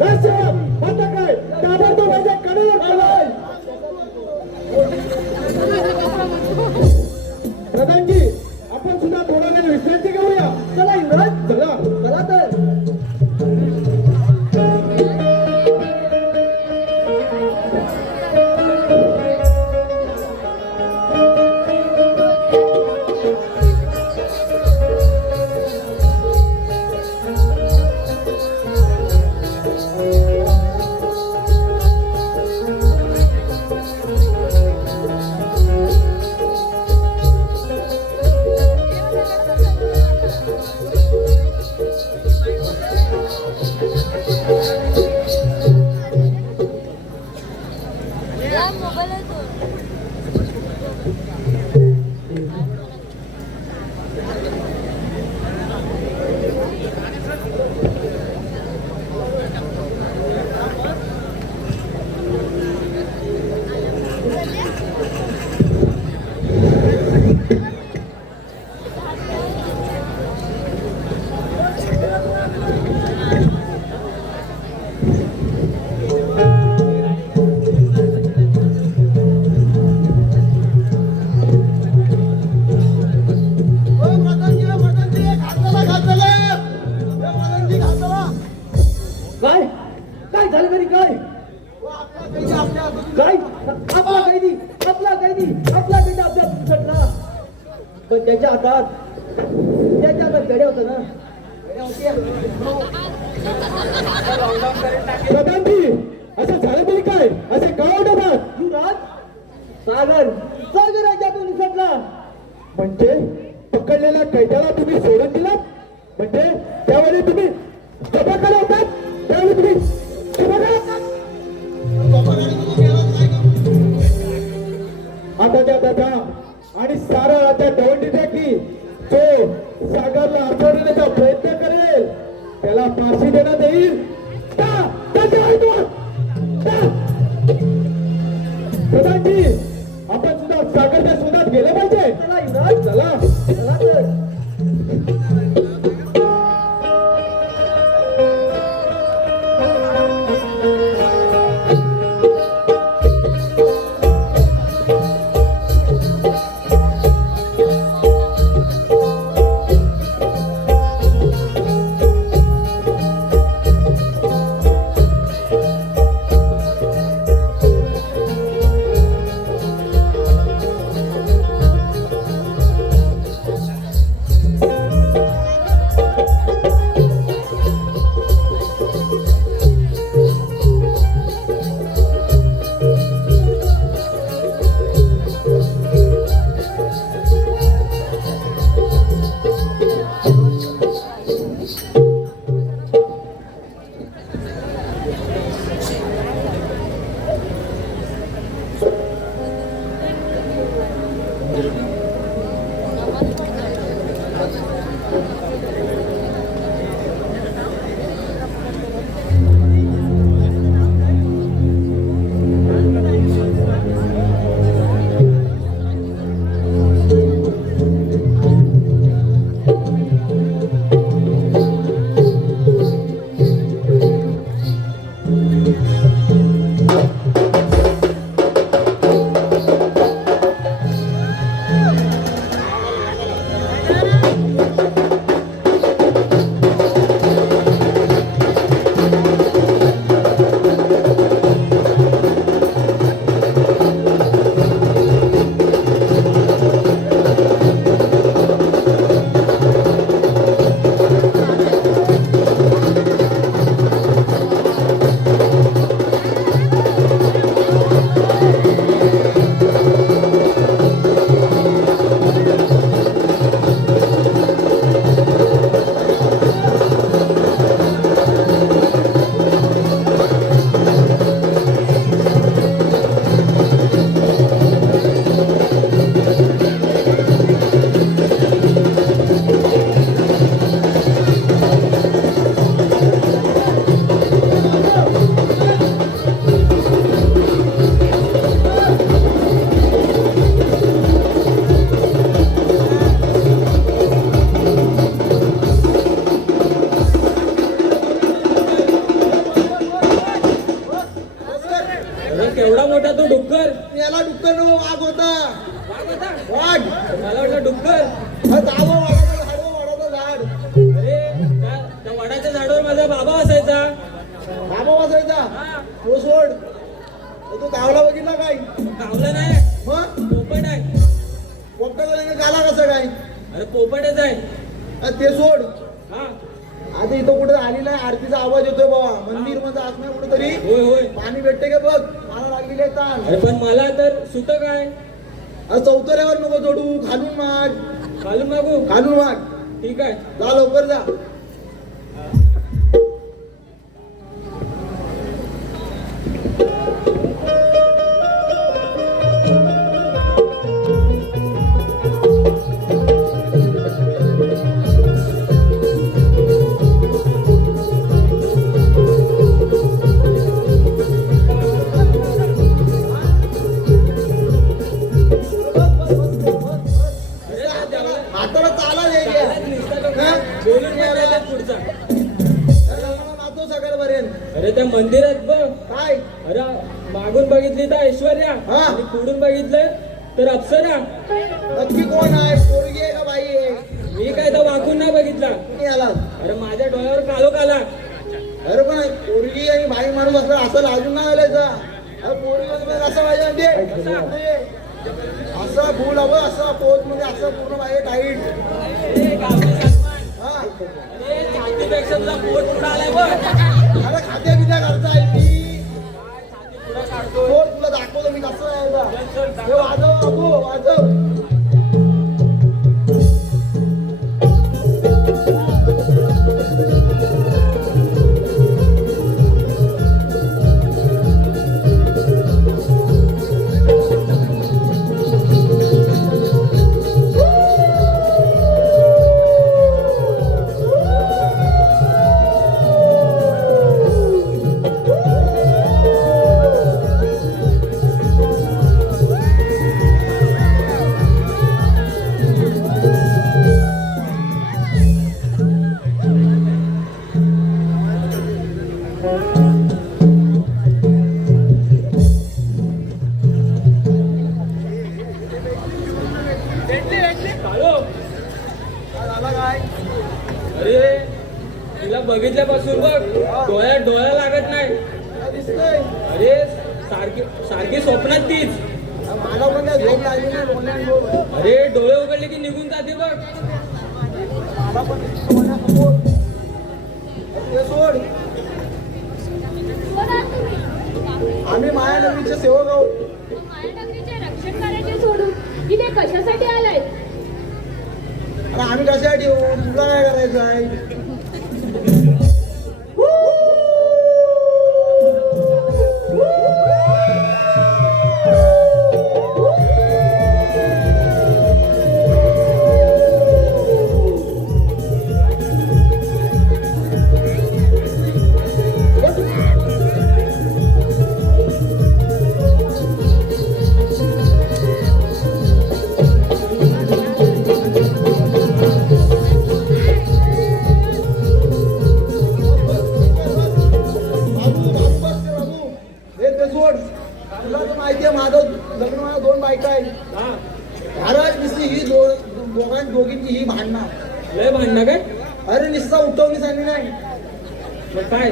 राजसेवक आता काय ताबडतोब माझ्या कडेवर चलाय. प्रधानजी आपण सुद्धा थोडा वेळ विश्रांती घेऊया. चला युवराज चला. चला तर. काय काय झालं तरी काय काय आपला कैदी आपला कैदी अभ्यास सुटला. पण त्याच्या हातात गड्या होतं ना. प्रधानजी असं झालं तरी काय असे का उठवतात. युवराज सागर सागर याच्यातून निसटला. म्हणजे पकडलेल्या कैद्याला तुम्ही सोडून दिलात. म्हणजे त्यावेळी तुम्ही सभाकडे होतात. त्यावेळी तुम्ही सभाकडे होतात. आता त्या दादा आणि सारा आता डवंडीच्या की जो सागरला अडवण्याचा प्रयत्न करेल त्याला फाशी देण्यात येईल. प्रधानजी आपण सुद्धा सागरच्या शोधात गेले पाहिजे. चला युवराज चला. चला तर. मेला डुक्कर नो वाघ होता वाघ होता? वाघ मला वाटलं डुक्कर. दावं वाढाचं झाड अरे त्या वडाच्या झाडावर माझा बाबा असायचा. बाबा वाजायचा हा, तो सोड तो गावला बघितला काय कावला नाही, मग पोपट आहे. पोपटाला गाला कसं काय अरे पोपटच आहे. ते सोड हा, आता इथं कुठे आलेला आहे आरतीचा आवाज येतोय बाबा मंदिर मध्ये असणार कुठेतरी होय होय. पाणी भेटते का बघ मला लागलेली आहे ताण अरे पण मला तर सुत काय चौथऱ्यावर नको जोडू घालून माग घालून मागू. घालून माग ठीक आहे. जा लवकर जा अरे त्या देवाला हाताला चाला चालत निसता तो काय? बोलून नाही राहिला पुढचा. नाचो सगळ्यापर्यंत अरे त्या मंदिरात बघ. काय अरे मागून बघितली तर ऐश्वर्या हा. आणि पुढून बघितलं तर अप्सरा. नक्की कोण आहे पोरगी आहे का बाई आहे मी काय तर वाकून नाही बघितला. कुणी आला अरे माझ्या डोळ्यावर कालोख आला. अरे पण पोरगी आणि बाई माणूस असला असं लाजून नाही आलायचा अरे पोरगी मध्ये असं पाहिजे म्हणजे असं फुल हवं असं पोत मध्ये असं पूर्ण पाहिजे टाईट अरे गावठी सन्मान. हा अरे छातीपेक्षा तुझा पोट पुढं आलाय बघ. अरे खाद्य बिद्या करता आहे ती छाती पुढं काढतो. पोट तुला दाखवतो मी कसं आहे आता. हे वाजव बाबू वाजव काळो. झाला काय अरे तिला बघितल्यापासून बघ डोळ्या लागत नाही. तुला दिसतंय अरे सारखी सारखी स्वप्नात तीच. मला पण काय झोप लागली नाही डोळ्यात झोप. अरे डोळे उघडले की निघून जाते बघ. मला पण दिसतं डोळ्यासमोर. ते सोड कोण आहात तुम्ही? आम्ही मायानगरीचे सेवक आहोत मायानगरीचे रक्षण करायचे सोडून इथे कशासाठी आलाय? आणि आम्ही कशासाठी हो तुला काय करायचं आहे हे ते सोड तुला तर माहिती आहे माझं लग्न माझ्या 2 बायका आहेत हा, महाराज नुसती ही दोघींची ही भांडणार लय भांडणं काय? अरे निस्ता उठवली सांगली नाही मग काय?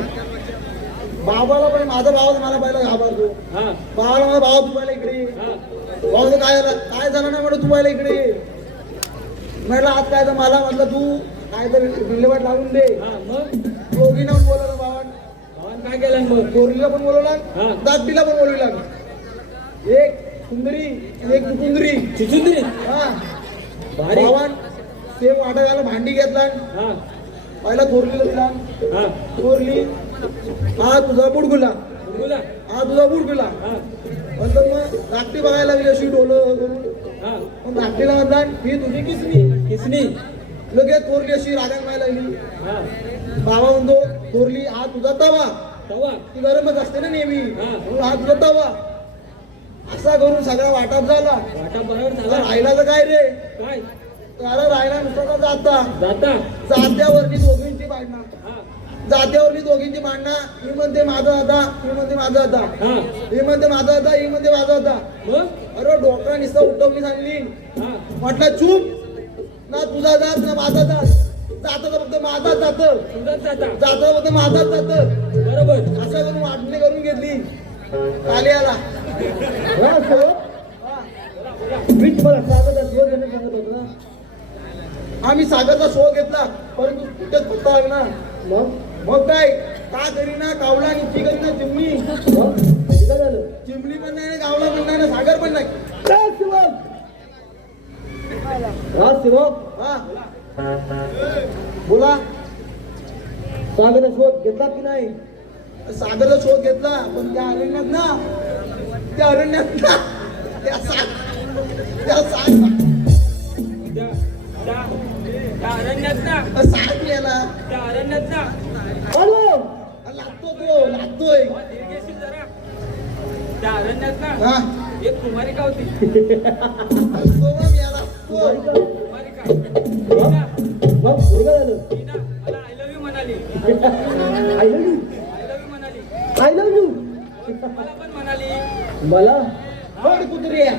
बाबाला पण माझा भावच मला पहिला घाबरतो हा बाबाला माझा भाव तू पहिला इकडे ये. हा भाऊ तो काय झालं काय झालं नाही म्हटलं तू पहिला इकडे ये. म्हटलं आज काय तर मला म्हटलं तू काय तर विल्हेवाट लावून दे हा, मग दोघींना पण बोलवलं बाबा भावान काय केलं मग? गोरीला पण बोलवला हा. दाटीला पण बोलवला एक सुंदरी एक कुंदरी चिचुंदरी. हा भारी. भावान ते वाटायला भांडी घेतला हा पहिला थोरलीला दिला हा थोरली हा तुझा बुडगुला बोला. हा तुझा बुडगुला हा नंतर मग धाकटी बघायला लागली अशी डोलं करून हा मग धाकटीला म्हणला ही तुझी किसनी किसनी. लगेच थोरली अशी रागात व्हायला लागली हा बाबा म्हणतो थोरली हा तुझा तवा तवा. ती गरमच असते ना नेहमी हा. म्हणून हा तुझा तवा असा करून सगळा वाटप झाला वाटा बरोबर आता झाला. राहिला तर काय रे काय त्याला राहिला नुसता का जाता जाता. जात्यावरती दोघींची भांडणार हा जात्यावरली दोघींची भांडणं, ही म्हणते माझा होता, ही म्हणते माझा होता, हा ही म्हणते माझा होता, ही म्हणते माझा होता. मग अरे डोकरा नुसतं उठवली सांगली. हा म्हटलं चूप, ना तुझा जात ना माझा जात, जात फक्त माझा जात, समजत जाता जात फक्त माझाच जात, बरोबर असं करून वाटणी करून घेतली. खाली आला. हा सेवक मी तुम्हाला सागरचा शोध घेणं सांगत होतो ना. आम्ही सागरचा शोध घेतला परंतु कुठेच पत्ता लागला. मग काय का करीना कावला आणि ती करीना चिमणी, मग हे काय झालं? चिमणी पण नाही कावला पण नाही ना सागर पण नाही. काय सेवक? हा सेवक हा बोला. सागरचा शोध घेतला की नाही? सागरचा शोध घेतला पण त्या अरण्यात ना, त्या अरण्यात ना त्या साग त्या त्या- त्या अरण्यात ना साग गेला. त्या अरण्यात ना हॅलो लागतो तो लागतोय. दीर्घेशील जरा त्या अरण्यात ना हा एक कुमारिका होती. तो मग याला तो. कुमारिका ती मग हे काय झालं? ना मला आय लव्ह यू म्हणाली. I love you. I love you म्हणाली. I love you. मला पण म्हणाली. मला बड कुत्री आहे.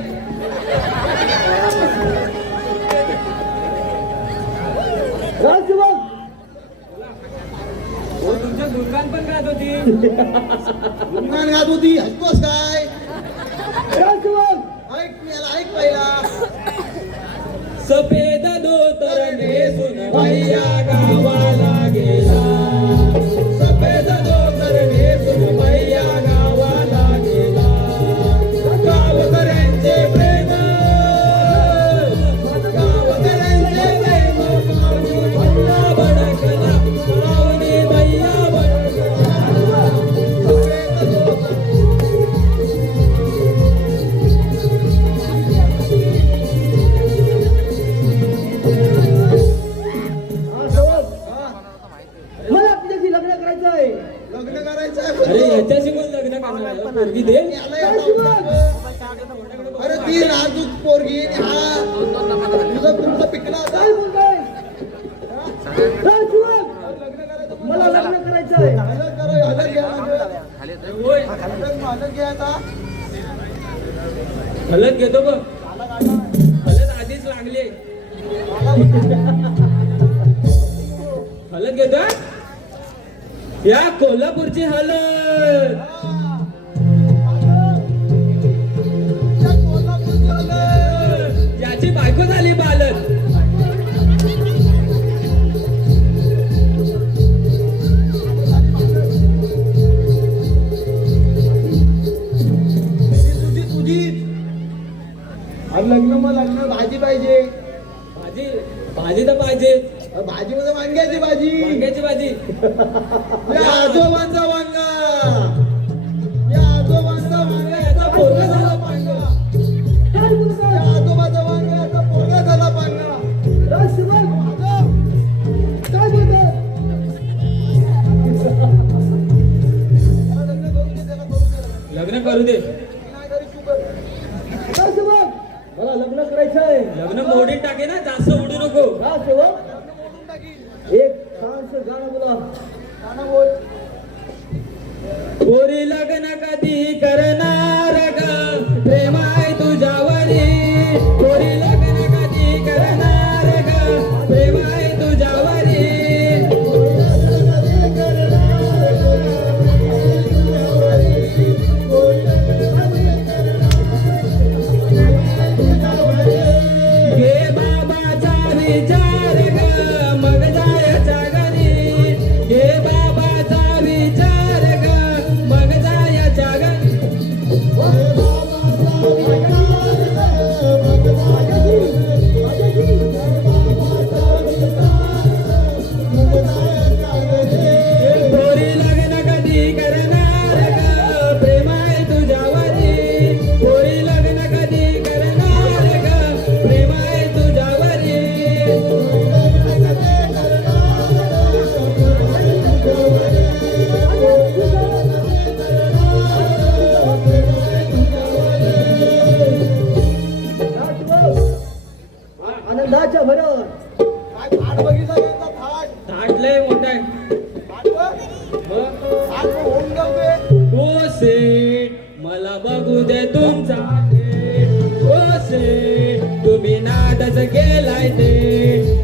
काय सेवक? हो तुमच्या दुर्गान पण राहत होती. गुणगान गात होती. हसतोस काय? काय सेवक? ऐक याला ऐक पहिला. सफेद धोतर नेसून भैया गावाला गेला. सफेद धोतर नेसून भैया गावाला गेला. गावकऱ्यांचे प्रेम, गावकऱ्यांचे प्रेम पाहून भैया भडकला. पाहुणे भैया भडकला. सफेद धोतर हा सेवक हा, मला तुझ्याशी लग्न करायचं आहे. लग्न करायचं आहे अरे पण तो. याच्याशी कोण लग्न करणार आहे? पोरगी दे. याला येतं. अरे ती नाजूक पोरगी आणि हा तुमचा पिकला होता. काय बोलताय? काय सेवक? लग्न करायचं मला लग्न करायचं आहे. हलत करा, हलत घ्या लागेल. होय हलत घ्यायचा. हलत घेतो बघ. हलत आधीच लागले. हलत घेतो या कोल्हापूरची हलत. याची बायको झाली बालक. तुझीच अरे लग्न मग लग्न भाजी पाहिजे. भाजी भाजी तर पाहिजे. भाजी मध्ये वांग्याची भाजी. वांग्याची भाजी. या आजोबांचा वांगा, या आजोबांचा वांगा याचा पोरगा झाला पांगा. काय बोलताय? या आजोबाचा वांगा याचा पोरगा झाला पांगा. काय सेवक? काय बोलताय? त्याला लग्न करून दे, त्याला करून दे. लग्न करू दे. नाही करी तू कर. काय सेवक? मला लग्न करायचं आहे. लग्न मोडीत टाके ना, जास्त उडू नको. का सेवक? लग्न मोडून टाकील. एक छानसं गाणं बोला. गाणं बोल. पोरी लग्न कधी करणार ग, प्रेम आहे तुझ्यावरी. पोरी लग्न कधी करणार ग, प्रेम आहे तुझ्यावरी. घे बाबाचा विचार ग, मग जायच्या घरी. घे बाबाचा विचार ग, मग जायच्या घरी. शे तुम्ही नादच गेलाय ते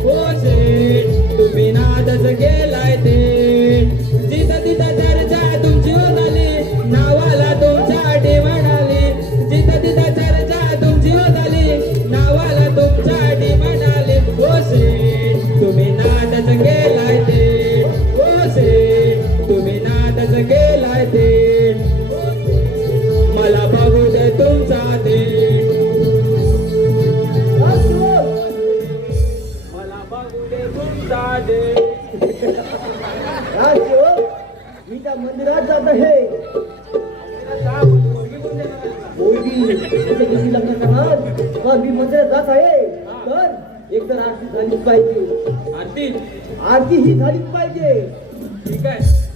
हो शे तुम्ही नादच गेलाय ते जिथं तिथं चर्चा तुमची झाली नावाला तुमच्या म्हणाली जिथं तिथं चर्चा तुमची झाली नावाला तुमच्या म्हणाली हो शे तुम्ही नादच गेलाय ते हो शे तुम्ही नादच गेलाय ते मला बघू दे तुमचा ते मला बघू दे तुमचा ते मी त्या मंदिरात जात आहे मुलगी कशी लग्न करणार तर मी मंदिरात जात आहे तर एकतर आरती झालीच पाहिजे आरती आरती ही झालीच पाहिजे ठीक आहे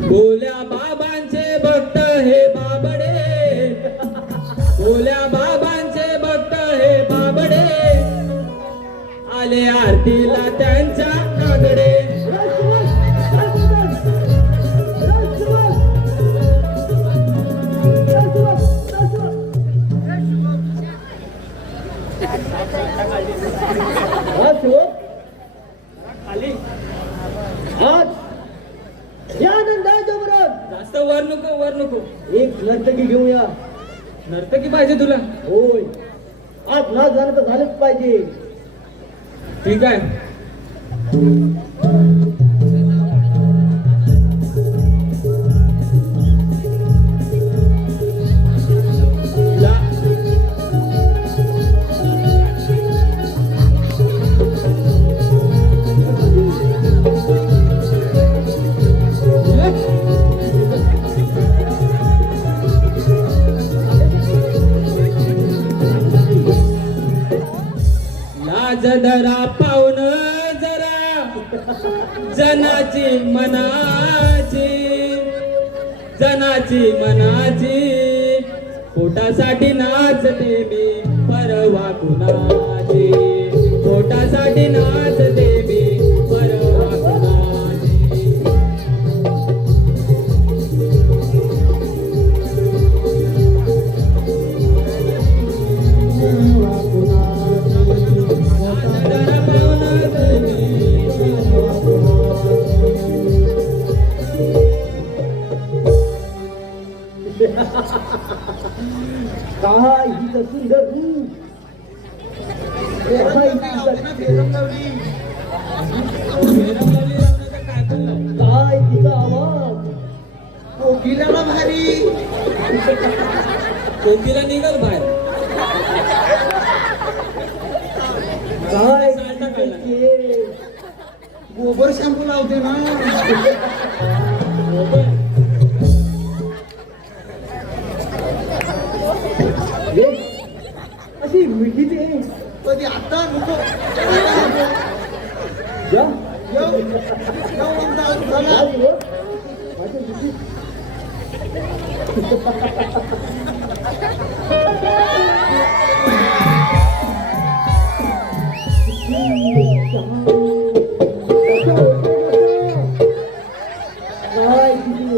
भोल्या बाबांचे भक्त हे बाबडे भोल्या बाबांचे भक्त हे बाबडे आले आरतीला त्यांच्या काकडे खाली आज या नंदाच्या बरोबर जास्त वर नको एक नर्तकी घेऊया नर्तकी पाहिजे तुला होय आज नाच गाणं तर झालंच पाहिजे ठीक आहे लाज धरा पाहुण जरा जनाची मनाची पोटासाठी नाचते मी परवा कुणाची पोटासाठी नाचते मी परवा कुणाची काय हिचं सुंदर रूप काय तिचा आवाज कोकिलाला भारी कोकिला निघाल बाहेर काय सालटा काढला. केस. गोबर शॅम्पू लावते ना हे, अशी मिठी ते कधी आता नको जा येऊ म्हणता चला आज हो. माझ्या मिठी. काय किती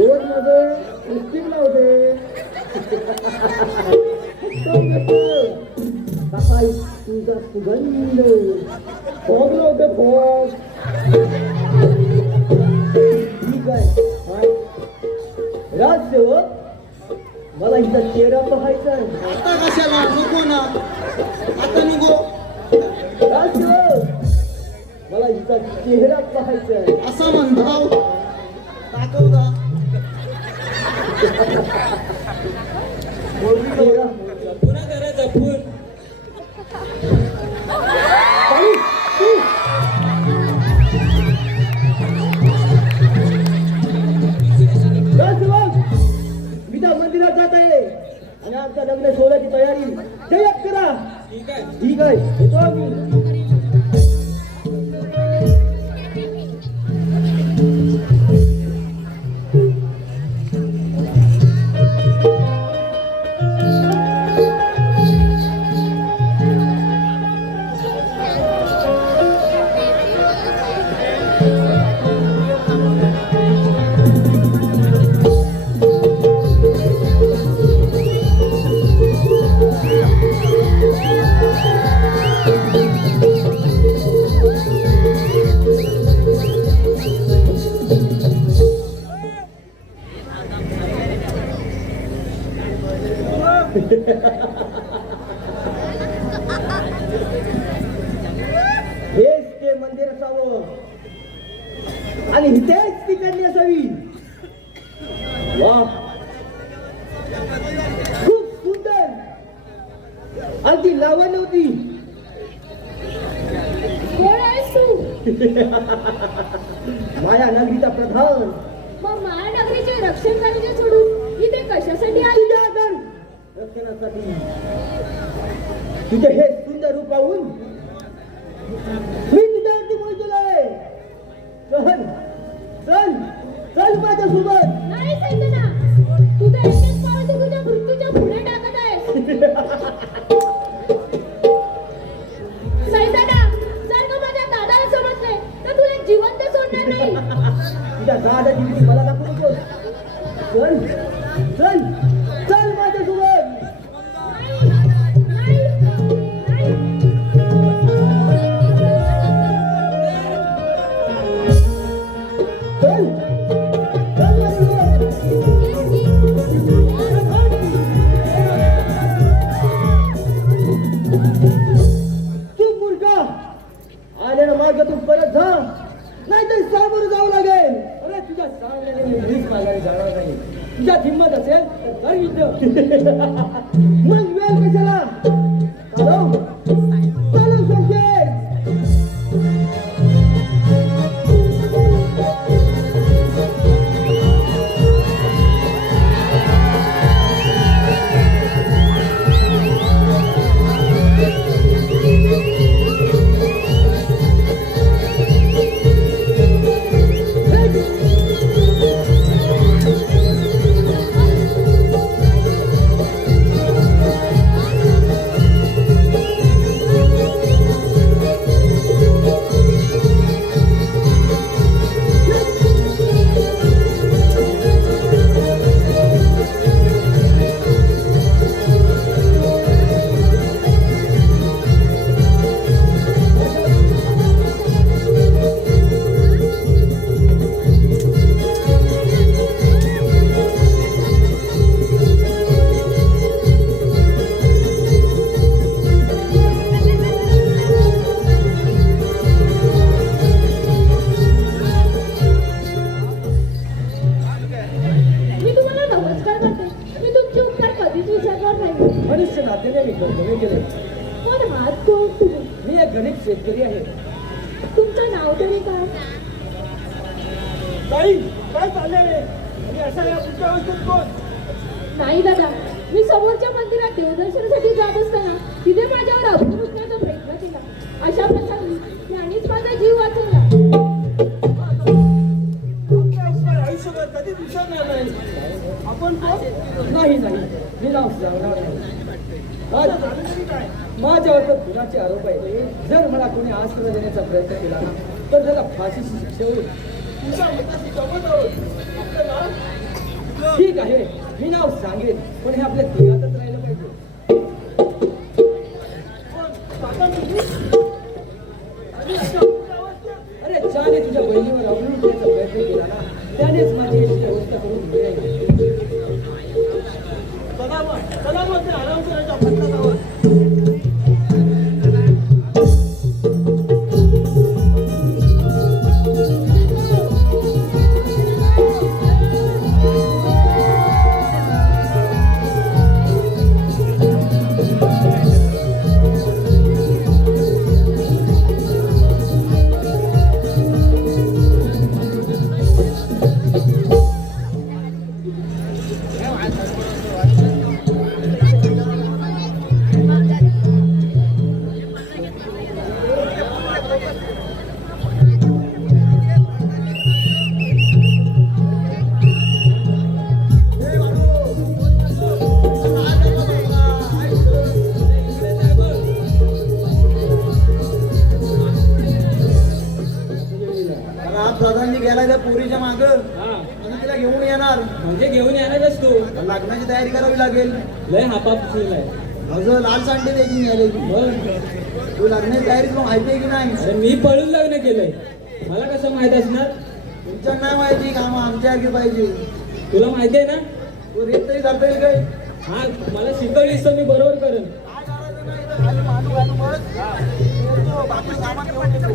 ओढ मध्ये लिपस्टिक लावते काय तुझा सुगंध फॉग लावते फॉग ठीक आहे राजसेवक मला हिचा चेहरा पाहायचा आहे आता कशाला नको ना आता नको राजसेवक मला हिचा चेहरा पाहायचा आहे असा म्हणताव दाखवता चेहरा पुन्हा जरा जपून राजसेवक मी त्या मंदिरात जात आहे आणि आमच्या लग्न सोहळ्याची तयारी जय्यत करा ठीक आहे ठीक आहे येतो आम्ही हेच ते मंदिर असावं आणि इथेच ती कन्या असावी. वा, खूप सुंदर, अगदी लावण्य होती. कोण आहेस तू? माया नगरीचा प्रधान. मग महानगरीचे रक्षण करायचे सोडून इथे कशासाठी आली? तुझ्या घर रक्षणासाठी. तुझे हे सुंदर रूप पाहून मी तुझ्यावरती पोहोचलोय. चल चल चल माझ्यासोबत. नाही सैताना, तू तर एकच पावलं तुझ्या मृत्यूच्या पुढे टाकत आहेस. सैताना, जर का माझ्या दादाला समजले तर तुला जिवंत सोडणार नाही. तुझ्या दादाची भीती मला दाखवू नकोस. चल चल चल माझ्यासोबत. नाही, नाही, नाही. चल चल माझ्यासोबत. तू मूर्खा, आलेला मार्ग तू परत जा, नाहीतर सामोरं जावं लागेल. अरे तुझ्या सांगण्याने मी भीक मागायला जाणार नाही. तुझ्या हिंमत असेल तर कर इथं. मग वेळ कशाला? चालव चालव संकेत. मी तुम्हाला नमस्कार करते. मी तुमचे उपकार कधीच विसरणार नाही. मनुष्य नात्याने मी कर्तव्य केले. पण हात कोण तुम्ही? मी एक गरीब शेतकरी आहे. तुमचं नाव तरी काय? ताई, काय चाललंय? आणि असा या तुमच्या अवस्थेत कोण? नाही दादा, मी समोरच्या मंदिरात देवदर्शनासाठी जात असताना तिथे माझ्यावर अभूत उठण्याचा प्रयत्न केला. अशा प्रसंगी त्यानेच माझा जीव वाचवला. आमच्या आयुष्यभर कधीच विसरणार नाही. आपण कोण? नाही नाही, मी नाव सांगणार नाही. माझं झालं तरी काय? माझ्यावर तर गुन्ह्याचे आरोप आहे. जर मला कोणी आश्रय देण्याचा प्रयत्न केला ना, तर त्याला फाशीची शिक्षा होईल. तुमच्या मताशी जमत आहोत. आपलं नाव? ठीक आहे, मी नाव सांगेन, पण हे आपल्या तिघातच राहिलं पाहिजे. कोण? काका तुम्ही? आणि अशा तुमच्या अवस्थेत? अरे ज्याने तुझ्या बहिणीवर अवलंबून देण्याचा प्रयत्न केला ना, त्यानेच माझी अशी अवस्था करून मिळेल. चला मग ते आराम करायच्या पत्रात आहोत. प्रधानजी गेला त्या पोरीच्या माग आणि तिला घेऊन येणार. म्हणजे घेऊन येणारच तू. आता लग्नाची तयारी करावी लागेल. लय हापाप आहे. माझं लाल सांडे द्यायची घ्यायला तू लग्नाची तयारी तुला माहिती आहे की नाही? अरे मी पळून लग्न केलंय, मला कसं माहित असणार? तुमच्या नाही माहिती काम आमच्या आधी पाहिजे. तुला माहिती आहे ना? तू रेत तरी धरता येईल काय? हा मला शिकवलीस तर मी बरोबर करेन. काय करायचं नाही, इथं खाली मांडू घालू बस. येतो, बाकी सामान घेऊन येतो.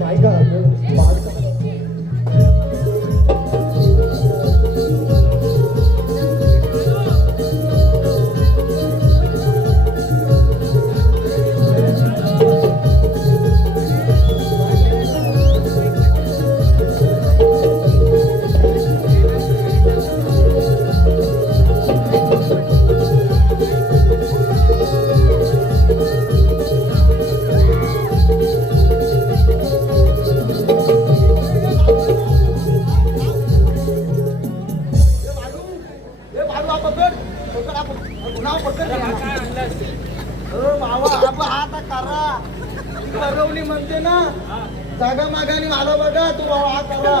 काय का ए बाळू, हा पकड. पकड, हा पकड. हा गुन्हा पकड. बाबा आपण हा आता करा. करवली म्हणते ना, जागा मागाने मला बघा, तू बाबा हा करा.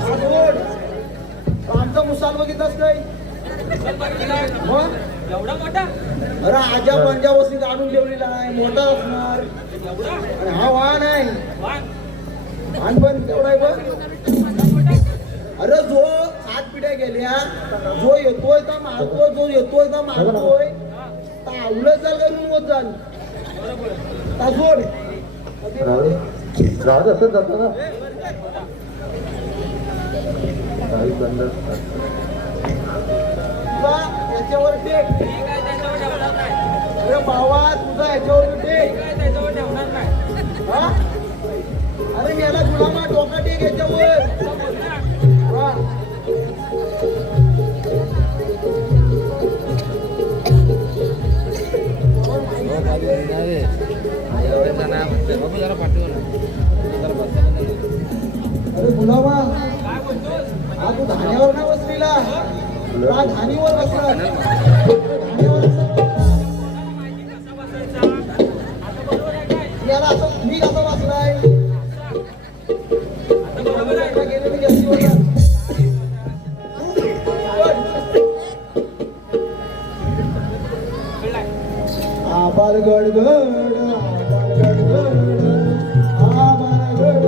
हा गोड. आमचा मुसाल बघितलास काय? मग? एवढा मोठा अरे आजा पंजा वस्ती काढून ठेवलेला आहे, मोठा असणार. आणि हा वाहन आहे. वाहन पण केवढा आहे बघ. अरे जो 7 पिढ्या गेल्या, जो येतोय तर मारतोय, जो येतोय तर मारतोय, तावलं चाल करून होत चाल. तासोड राहत असत जातो ना काही बंद तुझा याच्यावर टेक. अरे भावा तुझा याच्यावर टेक. हा? अरे मी याला गुलामा डोका टेक याच्यावर. हा. अरे गुलामा हा तू धान्यावर ना बसलेला, हा धानीवर बसला. धान्यावर याला असं मी कसा बसलाय. गेलेली गस्तीवर जा. आबार गड गड आबार गड गड आबार गड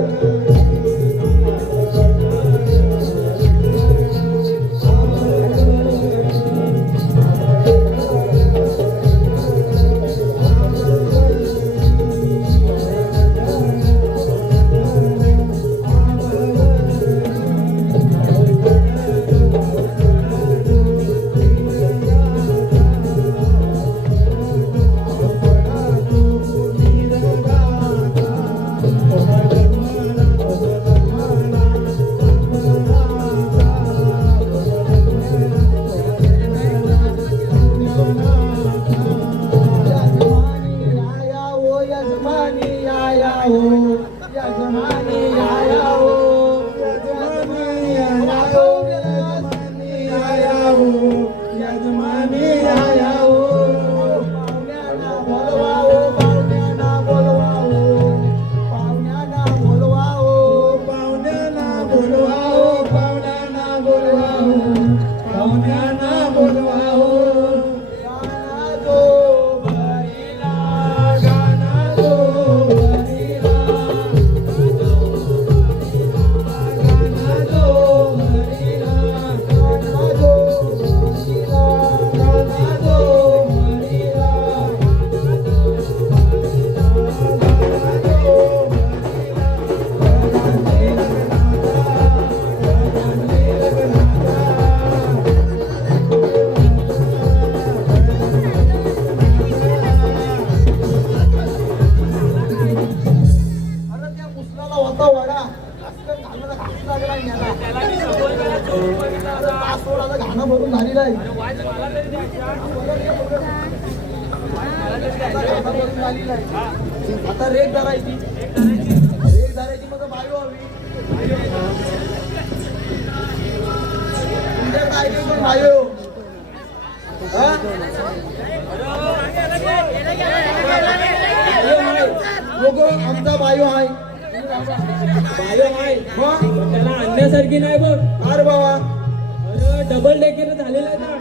घाणं भरून झालेलं आहे. आता रेक धरायची, रेक धरायची मग बायो हवी. तुमच्या काय पण बायो लोक आमचा बायो आहे. बायो आहे मग त्याला आणण्यासारखी नाही बघ. अरे बाबा, अरे डबल डेकर झालेला आहे ना.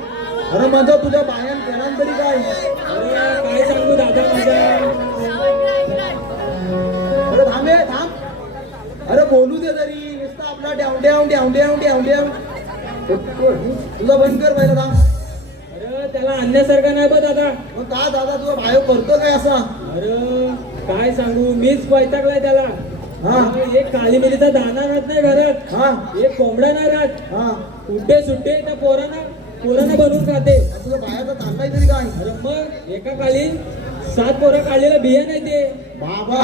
अरे माझा तुझ्या बायान केला तरी काय. अरे काय सांगू दादा माझ्या. अरे बोलू दे तरी नुसतं आपला ड्याव ड्याव ड्याव ड्याव ड्याव ड्याव तुझा बंद कर पहिला दादा. अरे त्याला आणण्यासारखं नाही बघ दादा. मग का दादा तुझा भाऊ करतो काय असा? अरे काय सांगू, मीच वैतागलाय त्याला. हा. एक काली मिरीचा दाना राहत नाही घरात, हा एक कोंबडा नाही राहत. हा उड्डे सुट्टे त्या पोरांना बनवून खाते. तुझा बायाचा चाललाय तरी काय? अरे मग एका काली 7 पोरं काढलेला बिया नाही ते. बाबा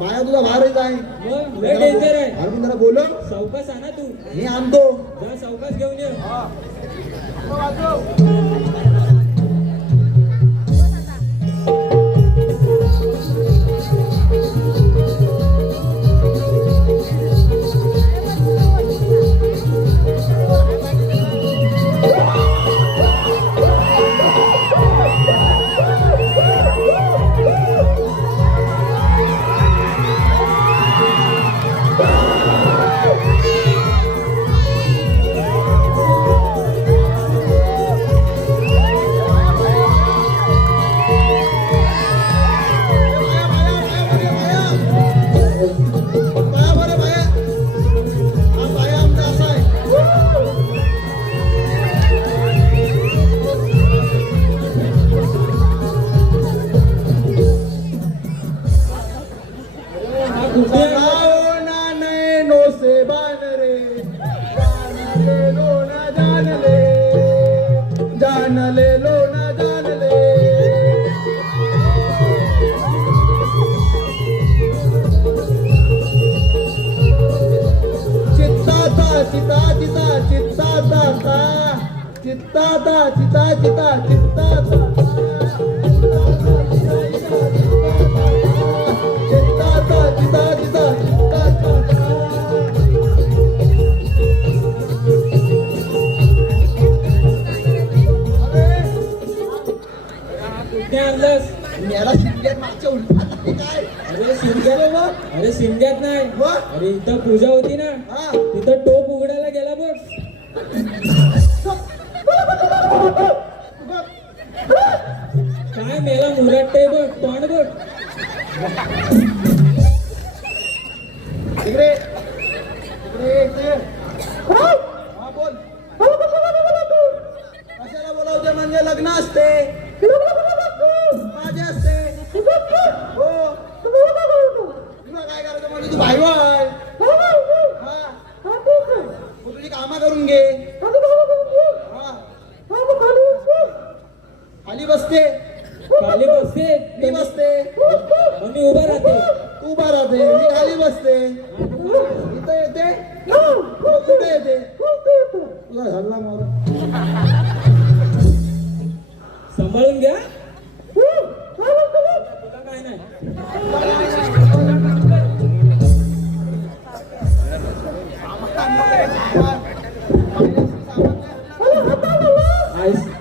बाया तुझा भारीच आहे. मग लय डेंजर आहे. अरे मी जरा बोलो सावकाश आणा तू. मी आणतो. जा सावकाश घेऊन ये. बाया बरं बाया. हा बाया आमचा असा आहे. हा कुठे आहे? सतावना नैनो से बान रे, जान ले लो ना जान ले, जान ले लो ना जान ले. चित्ताता चिता चिता चित्ताता ता, चित्ताता चिता चिता चित्ताता ता, चित्ताता चिता चिता चित्ताता ता. कुठे आणलंस? याला शिंद्यात मागच्या उलटात आहे काय? अरे शिमग्यात. अरे शिमग्यात नाही. मग? अरे इथं पूजा होती ना, हा. तिथं टोप उघडायला गेला बघ. काय मेला मुरट्टे बघ, तोंड बघ. इकडे इकडे इकडे. हा बोल. कशाला बोलावते म्हणजे लग्न असते, माझे असते. हो तुला काय करायचं म्हणजे तू भाई आहे. हा मग तुझी कामं करून घे. हा खाली बसते, खाली बसते मी बसते. मग मी उभा राहते. तू उभा राहते, मी खाली बसते. इथं येते, मग कुठे येते? तुझा हल्ला मार. सांभाळून घ्या. तुला काय नाही.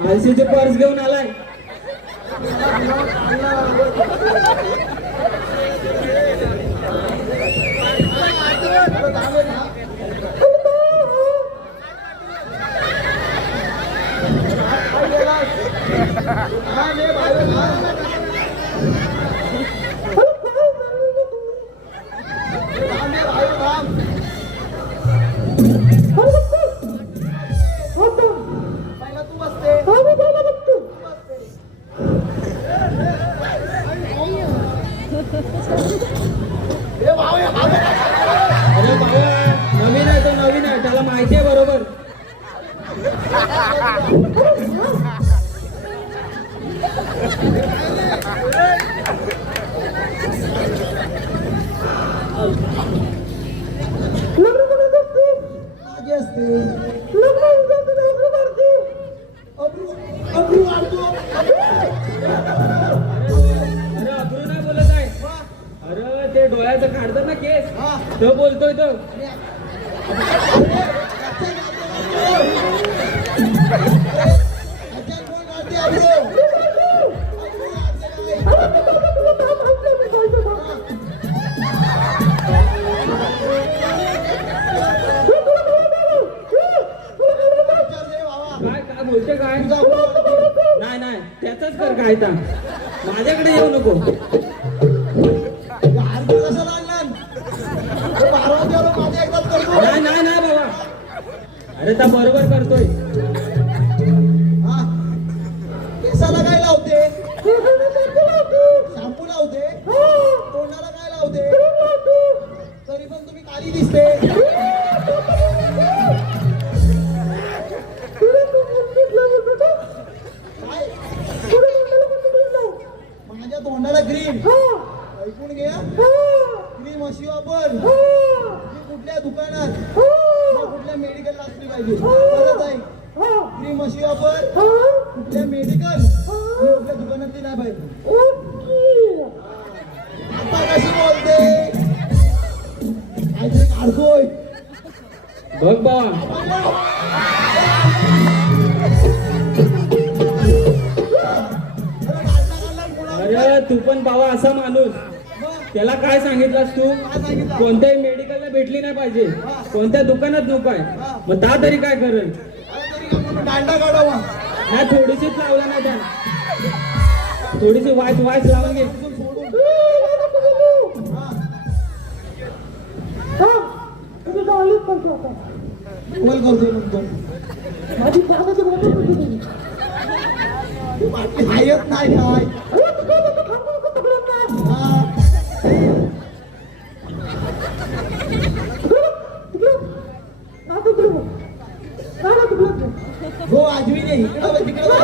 आयसीचे पर्स घेऊन आलाय. हा ले भाई हा. पहिला तू बसते. अरे बाबा नवीन आहे तो, नवीन आहे, त्याला माहिती आहे बरोबर. मागे असते. अब्रू आणतो. अरे अब्रू नाही बोलत आहे. अरे ते डोळ्याचं काढतात ना केस, हा. तो बोलतोय तो. ह्याच्यात कोण काढते अब्रू? काय काय बोलते काय? नाही नाही त्याचाच कर काय तर. माझ्याकडे येऊ नको. कशाला आणला? बारा तर बरोबर करतोय. हा केसाला काय लावते? शॅम्पू लावते? तोंडाला काय लावते? तरी पण तुम्ही काली दिसते. काय? माझ्या तोंडाला क्रीम ऐकून घ्या. क्रीम अशी वापर ती कुठल्या दुकानात किंवा कुठल्या मेडिकलला असली पाहिजे. परत आहे क्रीम अशी वापर कुठल्या मेडिकल कुठल्या दुकानातली नाही पाहिजे. आता कशी बोलते? काहीतरी काढतोय. बघ बाबा, अरे तू पण बाबा असा माणूस. त्याला काय सांगितलास तू? कोणत्याही मेडिकलला भेटली नाही पाहिजे, कोणत्या दुकानात नको आहे. मग ता तरी काय करेल? दांडा काढावा. नाही थोडीशीच लावला नाही त्यानं. थोडीशी वाईस वाईस लावून घे. बोल करतोय म्हणतो. बाकी हायच नाही काय. हा. हो आजवी नाही इकडं तिकडं हा.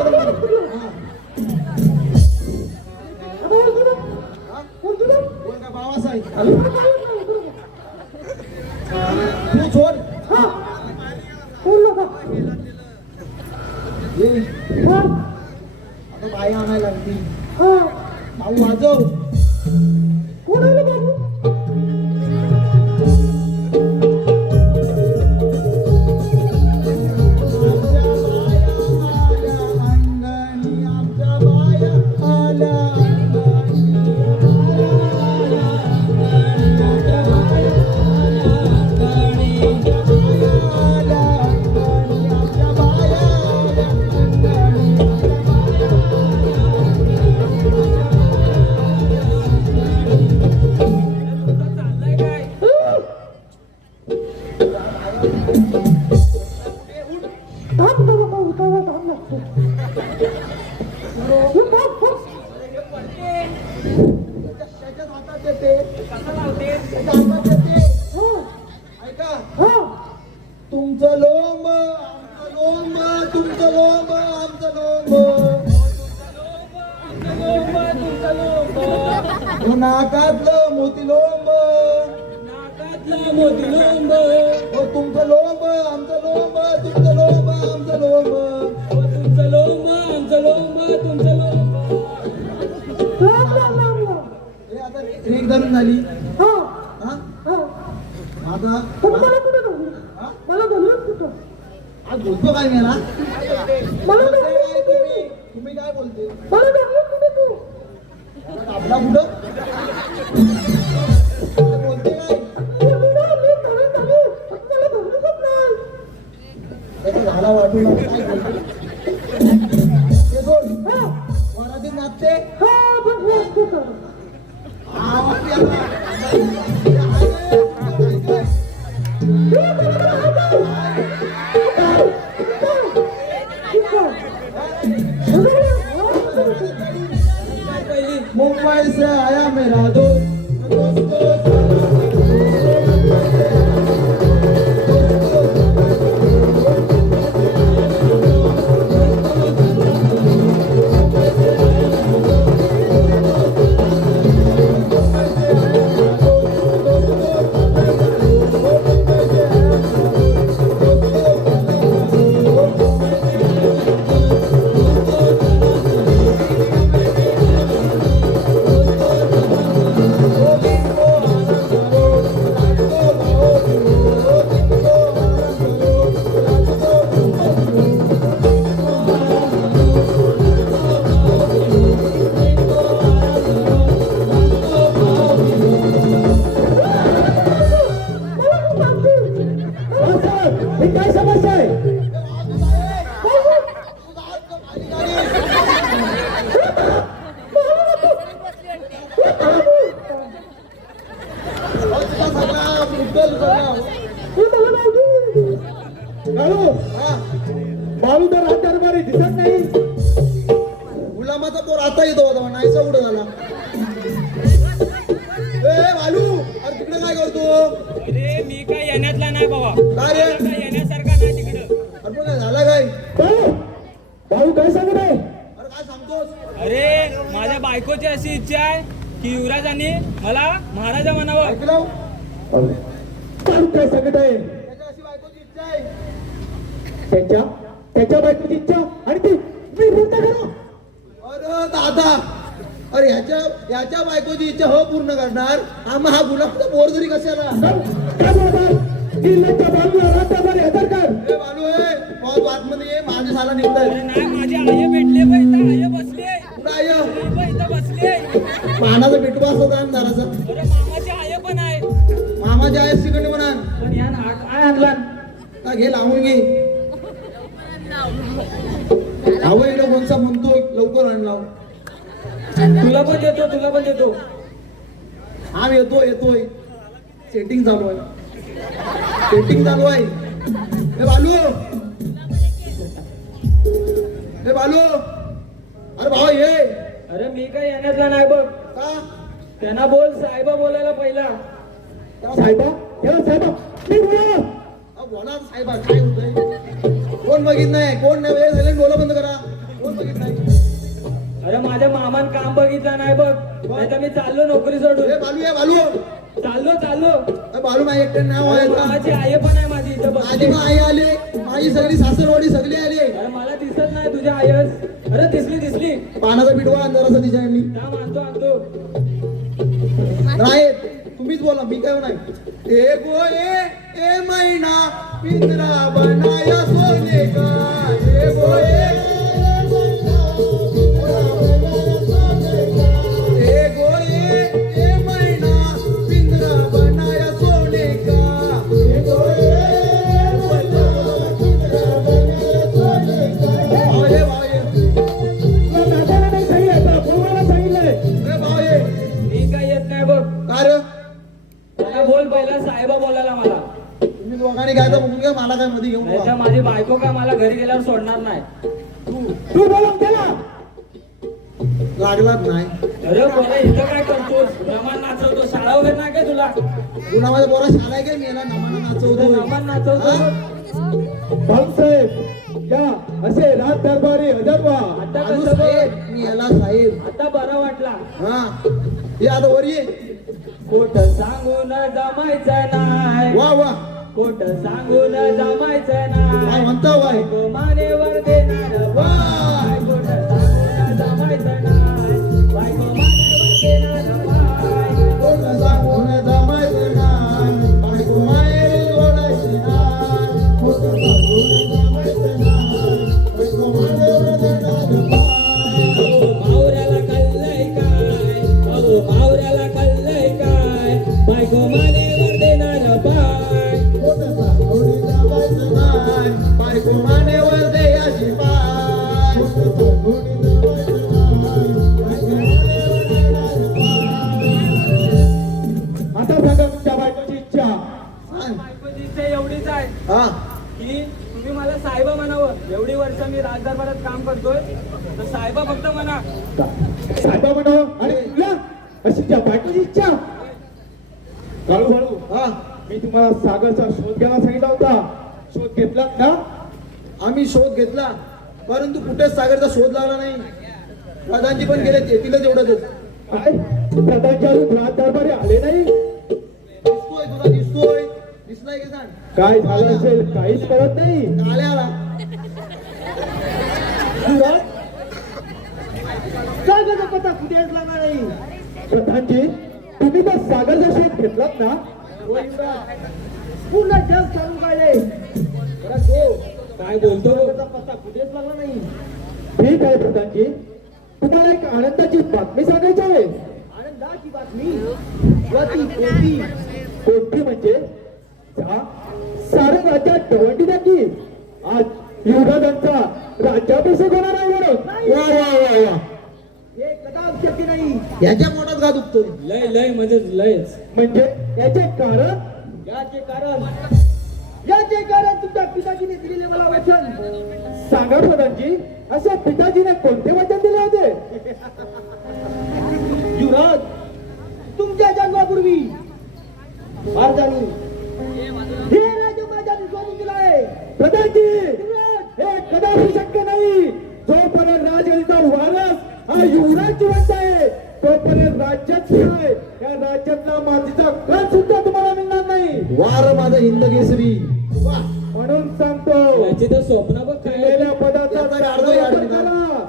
बोल का बाबासाहेब तू सोड. ये. आता बाई आणायला लागती. भाऊ वाजव. तुमचं लोंब आमचं लोंब, तुमचं लोंब आमचं लोंब. नाकातलं मोती लोंब, नाकातलं मोती लोंब. तुमचं लोंब आमचं लोंब, तुमचं लोंब आमचं लोंब. तुमचं लोंब आमचं लोंब, तुमचं लोंब. हे आता रेख धरून झाली. हा? आता आज बोलतो काय मला? तुम्ही काय बोलते? आपला कुठं बोलते काय? झाला वाटून काय बोलते? ते सोड. वरातीत नाचते. आवाज यायला. मुंबई से आया मेरा दोस्त. अरे मी काय येण्यातला नाही बाबा, काय रे? मला काय येण्यासारखा नाही तिकडं. अरे पण काय झालं काय? भाऊ काय सांगत आहे? अरे काय सांगतोस? अरे माझ्या बायकोची अशी इच्छा आहे की युवराजांनी मला महाराजा म्हणावं. ऐकलं? भाऊ काय सांगत आहे? त्याच्या अशी बायकोची इच्छा आहे. त्याच्या बायकोची इच्छा आणि ती मी पूर्ण करू. अरे दादा, अरे ह्याच्या बायकोची इच्छा हो पूर्ण करणार, हा गुलाबचा बोर जरी कशाला? काय बोलतात? किल्ल्याच्या बाजूला रात्रभर हजर कर. ए बालू ए, बहुत आतमध्ये ये, माझ्या साला निघताय. अरे नाही, माझी आई भेटले बा, इथं आई बसले, कुठं आहे? इथं बसले. मानाचा भेटवा असतो आमदाराचा. अरे मामाची आई पण आहे, मामाच्या आहे सिकंड म्हणा. पण या काय आणला. घे लावून घे. हवं इकडे कोणचा म्हणतोय लवकर आण लाव. तुला पण देतो. हा येतोय. सेटिंग चालू आहे. ए बालू, अरे भाऊ ये. अरे मी काय येण्यातला नाही बघ, का? त्यांना बोल साहेबा बोलायला पहिला. साहेबा मी बोला. बोला साहेबा, काय होतंय? कोण बघित नाही, कोण नाही, वेळ झाले डोलं बंद करा. कोण बघित नाही? अरे माझ्या मामान काम बघितलं नाही बघ, नाही तर मी चाललो नोकरी सोडून. ए बालू, चाललो. ए बालू माझी एकटे नाव आहे का? मामाची आई पण आहे माझी इथं माझी बसली. आई आली, माझी सगळी सासरवाडी सगळी आली. अरे मला दिसत नाही तुझ्या आयस. अरे दिसली पानाचा पिठवा अंधाराचा तिच्या आणली. थांब, आणतो. नाही तुम्हीच बोला, मी काय नाही. ए गोये ए मैना पिंजरा बनाया सोने का. ए गोये ए मैना पिंजरा बनाया सोने का. मी काय येत नाही बघ. कार त्याला बोल पहिला साहेबा बोलायला मला, तुम्ही दोघांनी काय तर बघून घ्या, मला काय मध्ये घेऊन नाही तर जा. माझी बायको काय मला घरी गेल्यावर सोडणार नाही. तू बोलून गेला. लागलाच नाही. अरे बोला इथं काय करतोस, रमान नाचवतो, शाळा वगैरे नाही काय तुला? तुला माझ्या पोरा शाळा आहे काय? मी याला नामानं नाचवतो. रमान नाचवतो. भाऊसाहेब या असे रात दरबारी हजर व्हा. आता बालू कसं साहेब, बघ, मी याला साहेब. आता बरा वाटला. हा ये आता वर ये. खोट सांगून जमायचं नाही, वा खोट सांगून जमायचं काय नाही. म्हणता वाय? बायको मानेवर देणार बाय, खोट सांगून जमायचं नाही. बायको मानेवर देणार बाय. कोण सांगून जमायचं नाही, बायको माहेरी ओढायची नाही. कोण सांगून जमायचं नाही, बायको माहेरी ओढायची नाही. मावऱ्याला कळलंय काय, अगो मावऱ्याला कळलंय काय, बायको मानेवर देणार बाय. कोण सांगून जमायचं नाही, बायको मानेवर द्यायची बाय. कोण सांगून जमायचं नाही, बायको मानेवर द्यायची बाय. आता सांगा तुमच्या बायकोची इच्छा. सांग. बायकोची इच्छा एवढीच आहे हा की तुम्ही मला साहेबा म्हणावं. एवढी वर्ष मी राजदरबारात काम करतोय, तर साहेबा फक्त म्हणा. साहेबा म्हणावं आणि तुला अशी त्या बायकोची इच्छा. काळू हा मी तुम्हाला सागरचा शोध घ्यायला सांगितला होता. शोध घेतलात ना? आम्ही शोध घेतला, परंतु कुठेच सागरचा शोध लागला नाही. प्रधानजी पण गेले, येतीलच एवढंच. काय प्रधानच्या रात दरबारी आले नाही? दिसतोय तुला, दिसलाय की सांग. काय झालं असेल काहीच कळत नाही. काळे आला. सागरचा पत्ता कुठेच लागला नाही. प्रधानजी तुम्ही तर सागरचा शोध घेतलात ना? पूर्ण जग चालू काढले. काय बोलतो? पत्ता कुठेच लागला नाही. ठीक आहे प्रधानजी, तुम्हाला एक आनंदाची बातमी सांगायची आहे. आनंदाची बातमी? कोणती म्हणजे साऱ्या राज्यात दवंडी टाकी. आज युवराजांचा राज्याभिषेक होणार आहे म्हणून. वा हे कदाच शक्य नाही. याच्या पोटात का दुखतो? लय म्हणजे लयच. म्हणजे याचे कारण तुमच्या पिताजीने दिलेले मला वचन सांगा प्रधानजी. अशा पिताजीने कोणते वचन दिले होते? युवराज, तुमच्या जन्मापूर्वी महाराजांनी युवराज जिवंत आहे तोपर्यंत राज्यात नाही या राज्यातला मातीचा कण सुद्धा तुम्हाला मिळणार नाही. वार माझा हिंद केसरी. वा. म्हणून सांगतो याची तर स्वप्न बघ काय केलेल्या पदाचा याचा अर्थ याड वापर करा.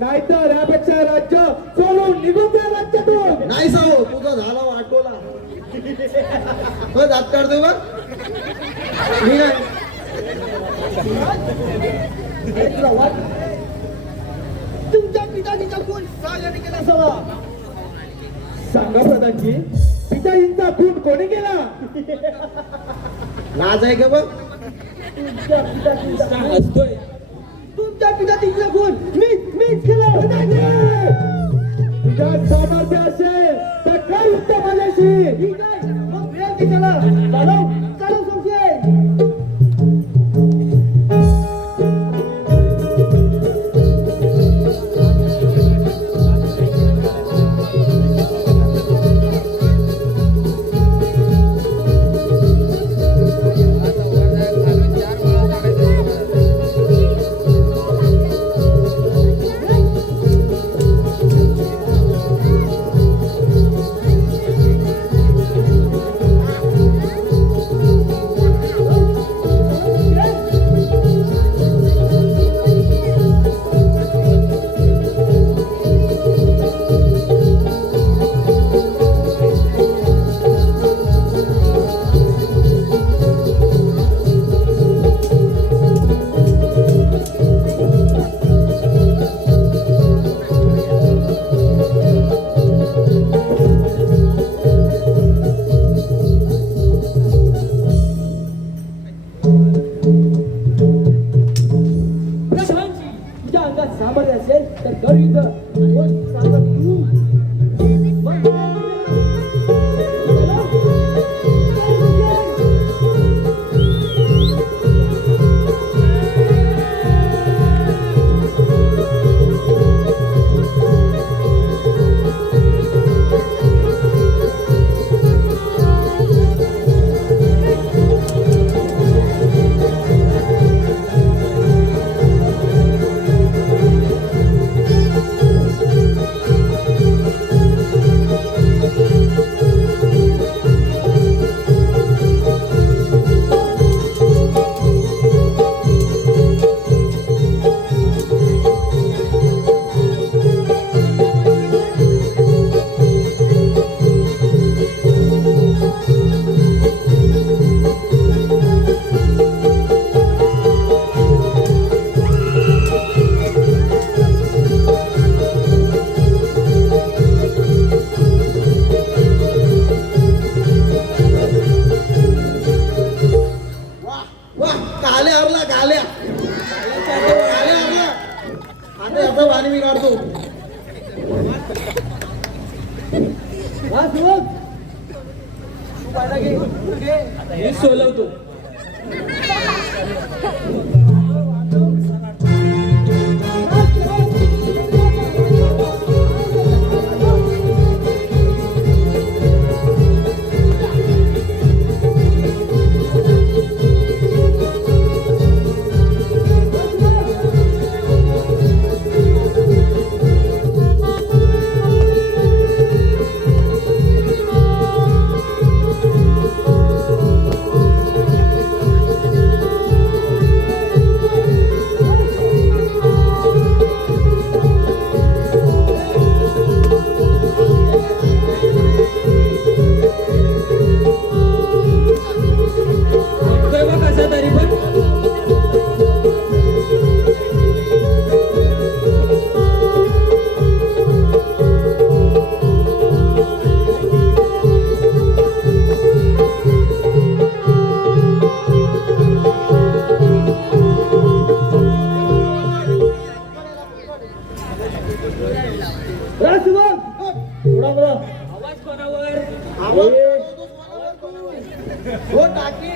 नाहीतर यापेक्षा राज्य सोडून निघून द्या राज्यातून. नाही साहो तुझा झाला वाटोला. हो जात काढतोय बघ मी नाही. तुमच्या पिताजीचा खून सागरने केला असावा. सांगा प्रधानजी पिताजींचा खून कोणी केला? लाज आहे का बघ. हसतोय. तुमच्या पिताजीचा खून मीच केला. तुझ्या सामर्थ्य असेल तर काय युद्ध माझ्याशी. ठीक आहे मग वेळ की चला चालव संशय. तुझ्या अंगात सामर्थ्य असेल तर कर युद्ध. कोण सांगत तू? हे सोलवतो. हो टाकी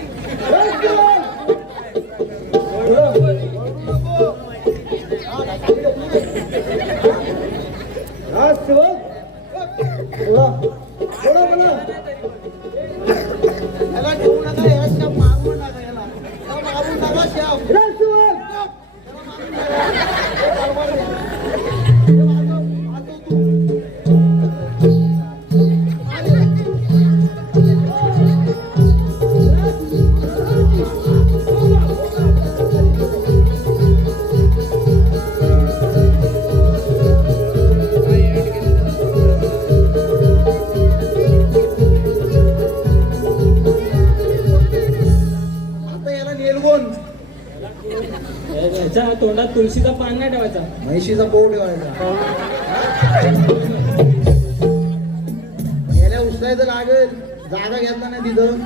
याला ठेवू नका याला शाप मागून टाका याला मागून टाका शाप तुळशीचा पान नाही ठेवायचा. म्हैशीचा पोट ठेवायचा. गेल्या उचलायचं लागेल, जागा घेतला नाही तिथं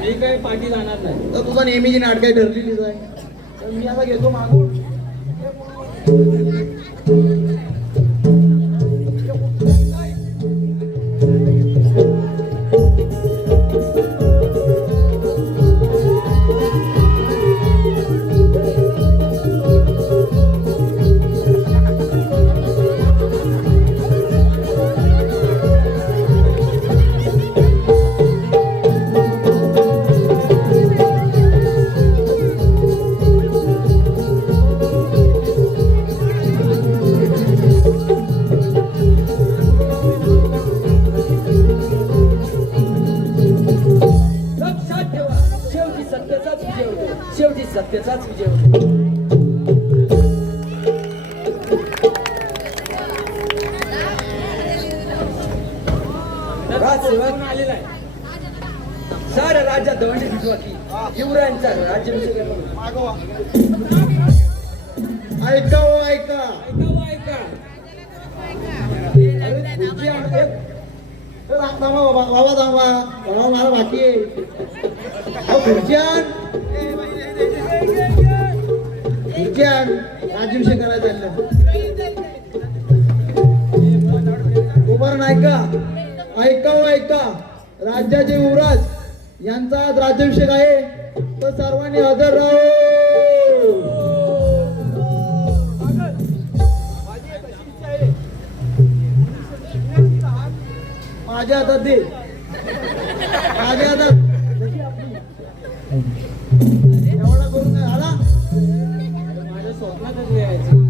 मी काय पाठी जाणार नाही. तर तुझा नेहमीची नाटकं ठरलेलीच आहे. तर मी आता घेतो मागून. लक्षात ठेवा, शेवटी सत्याचाच विजय होतो. शेवटी सत्याचाच विजय होतो. राजसेवक आलेला आहे. साऱ्या राज्यात दवंडी भिजवा की युवरायांचा राज्याभिषेक आहे म्हणून. मागवा. ऐका हो ऐका. ऐका. अरे खुर्ची आण- ए, थांबा बाबा, बाबा थांबा. बाबा मला बाकी आहे. अहो, खुर्ची आण. खुर्ची आण. राज्याभिषेक करायचा आहे. उभारून ऐका. ऐका हो ऐका. राज्याचे युवराज यांचा आज राज्याभिषेक आहे, तर सर्वांनी हजर राहो. माझ्या हातात दे. माझ्या हातात एवढा करून काय झाला. माझ्या स्वप्नातच लिहायचं.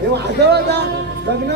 हे वाजव आता लग्न.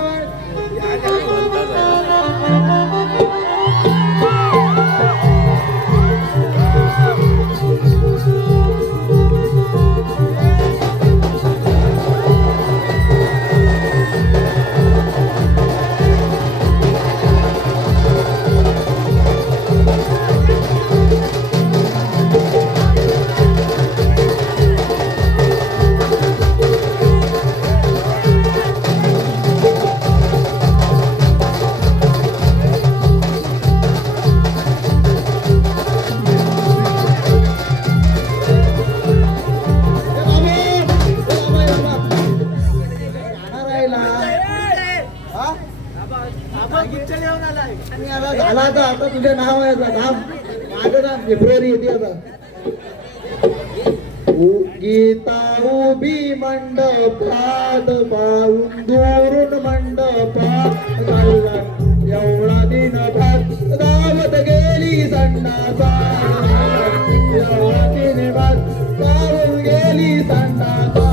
झाला आता तुझे नाव आहे माझं ना फेब्रुवारी येते आता. गीता उभी मंडपात पाहून दुरून मंडपात एवढा दिन भात गावात गेली संडासा. एवढा दिन भात गावात गेली संडासा.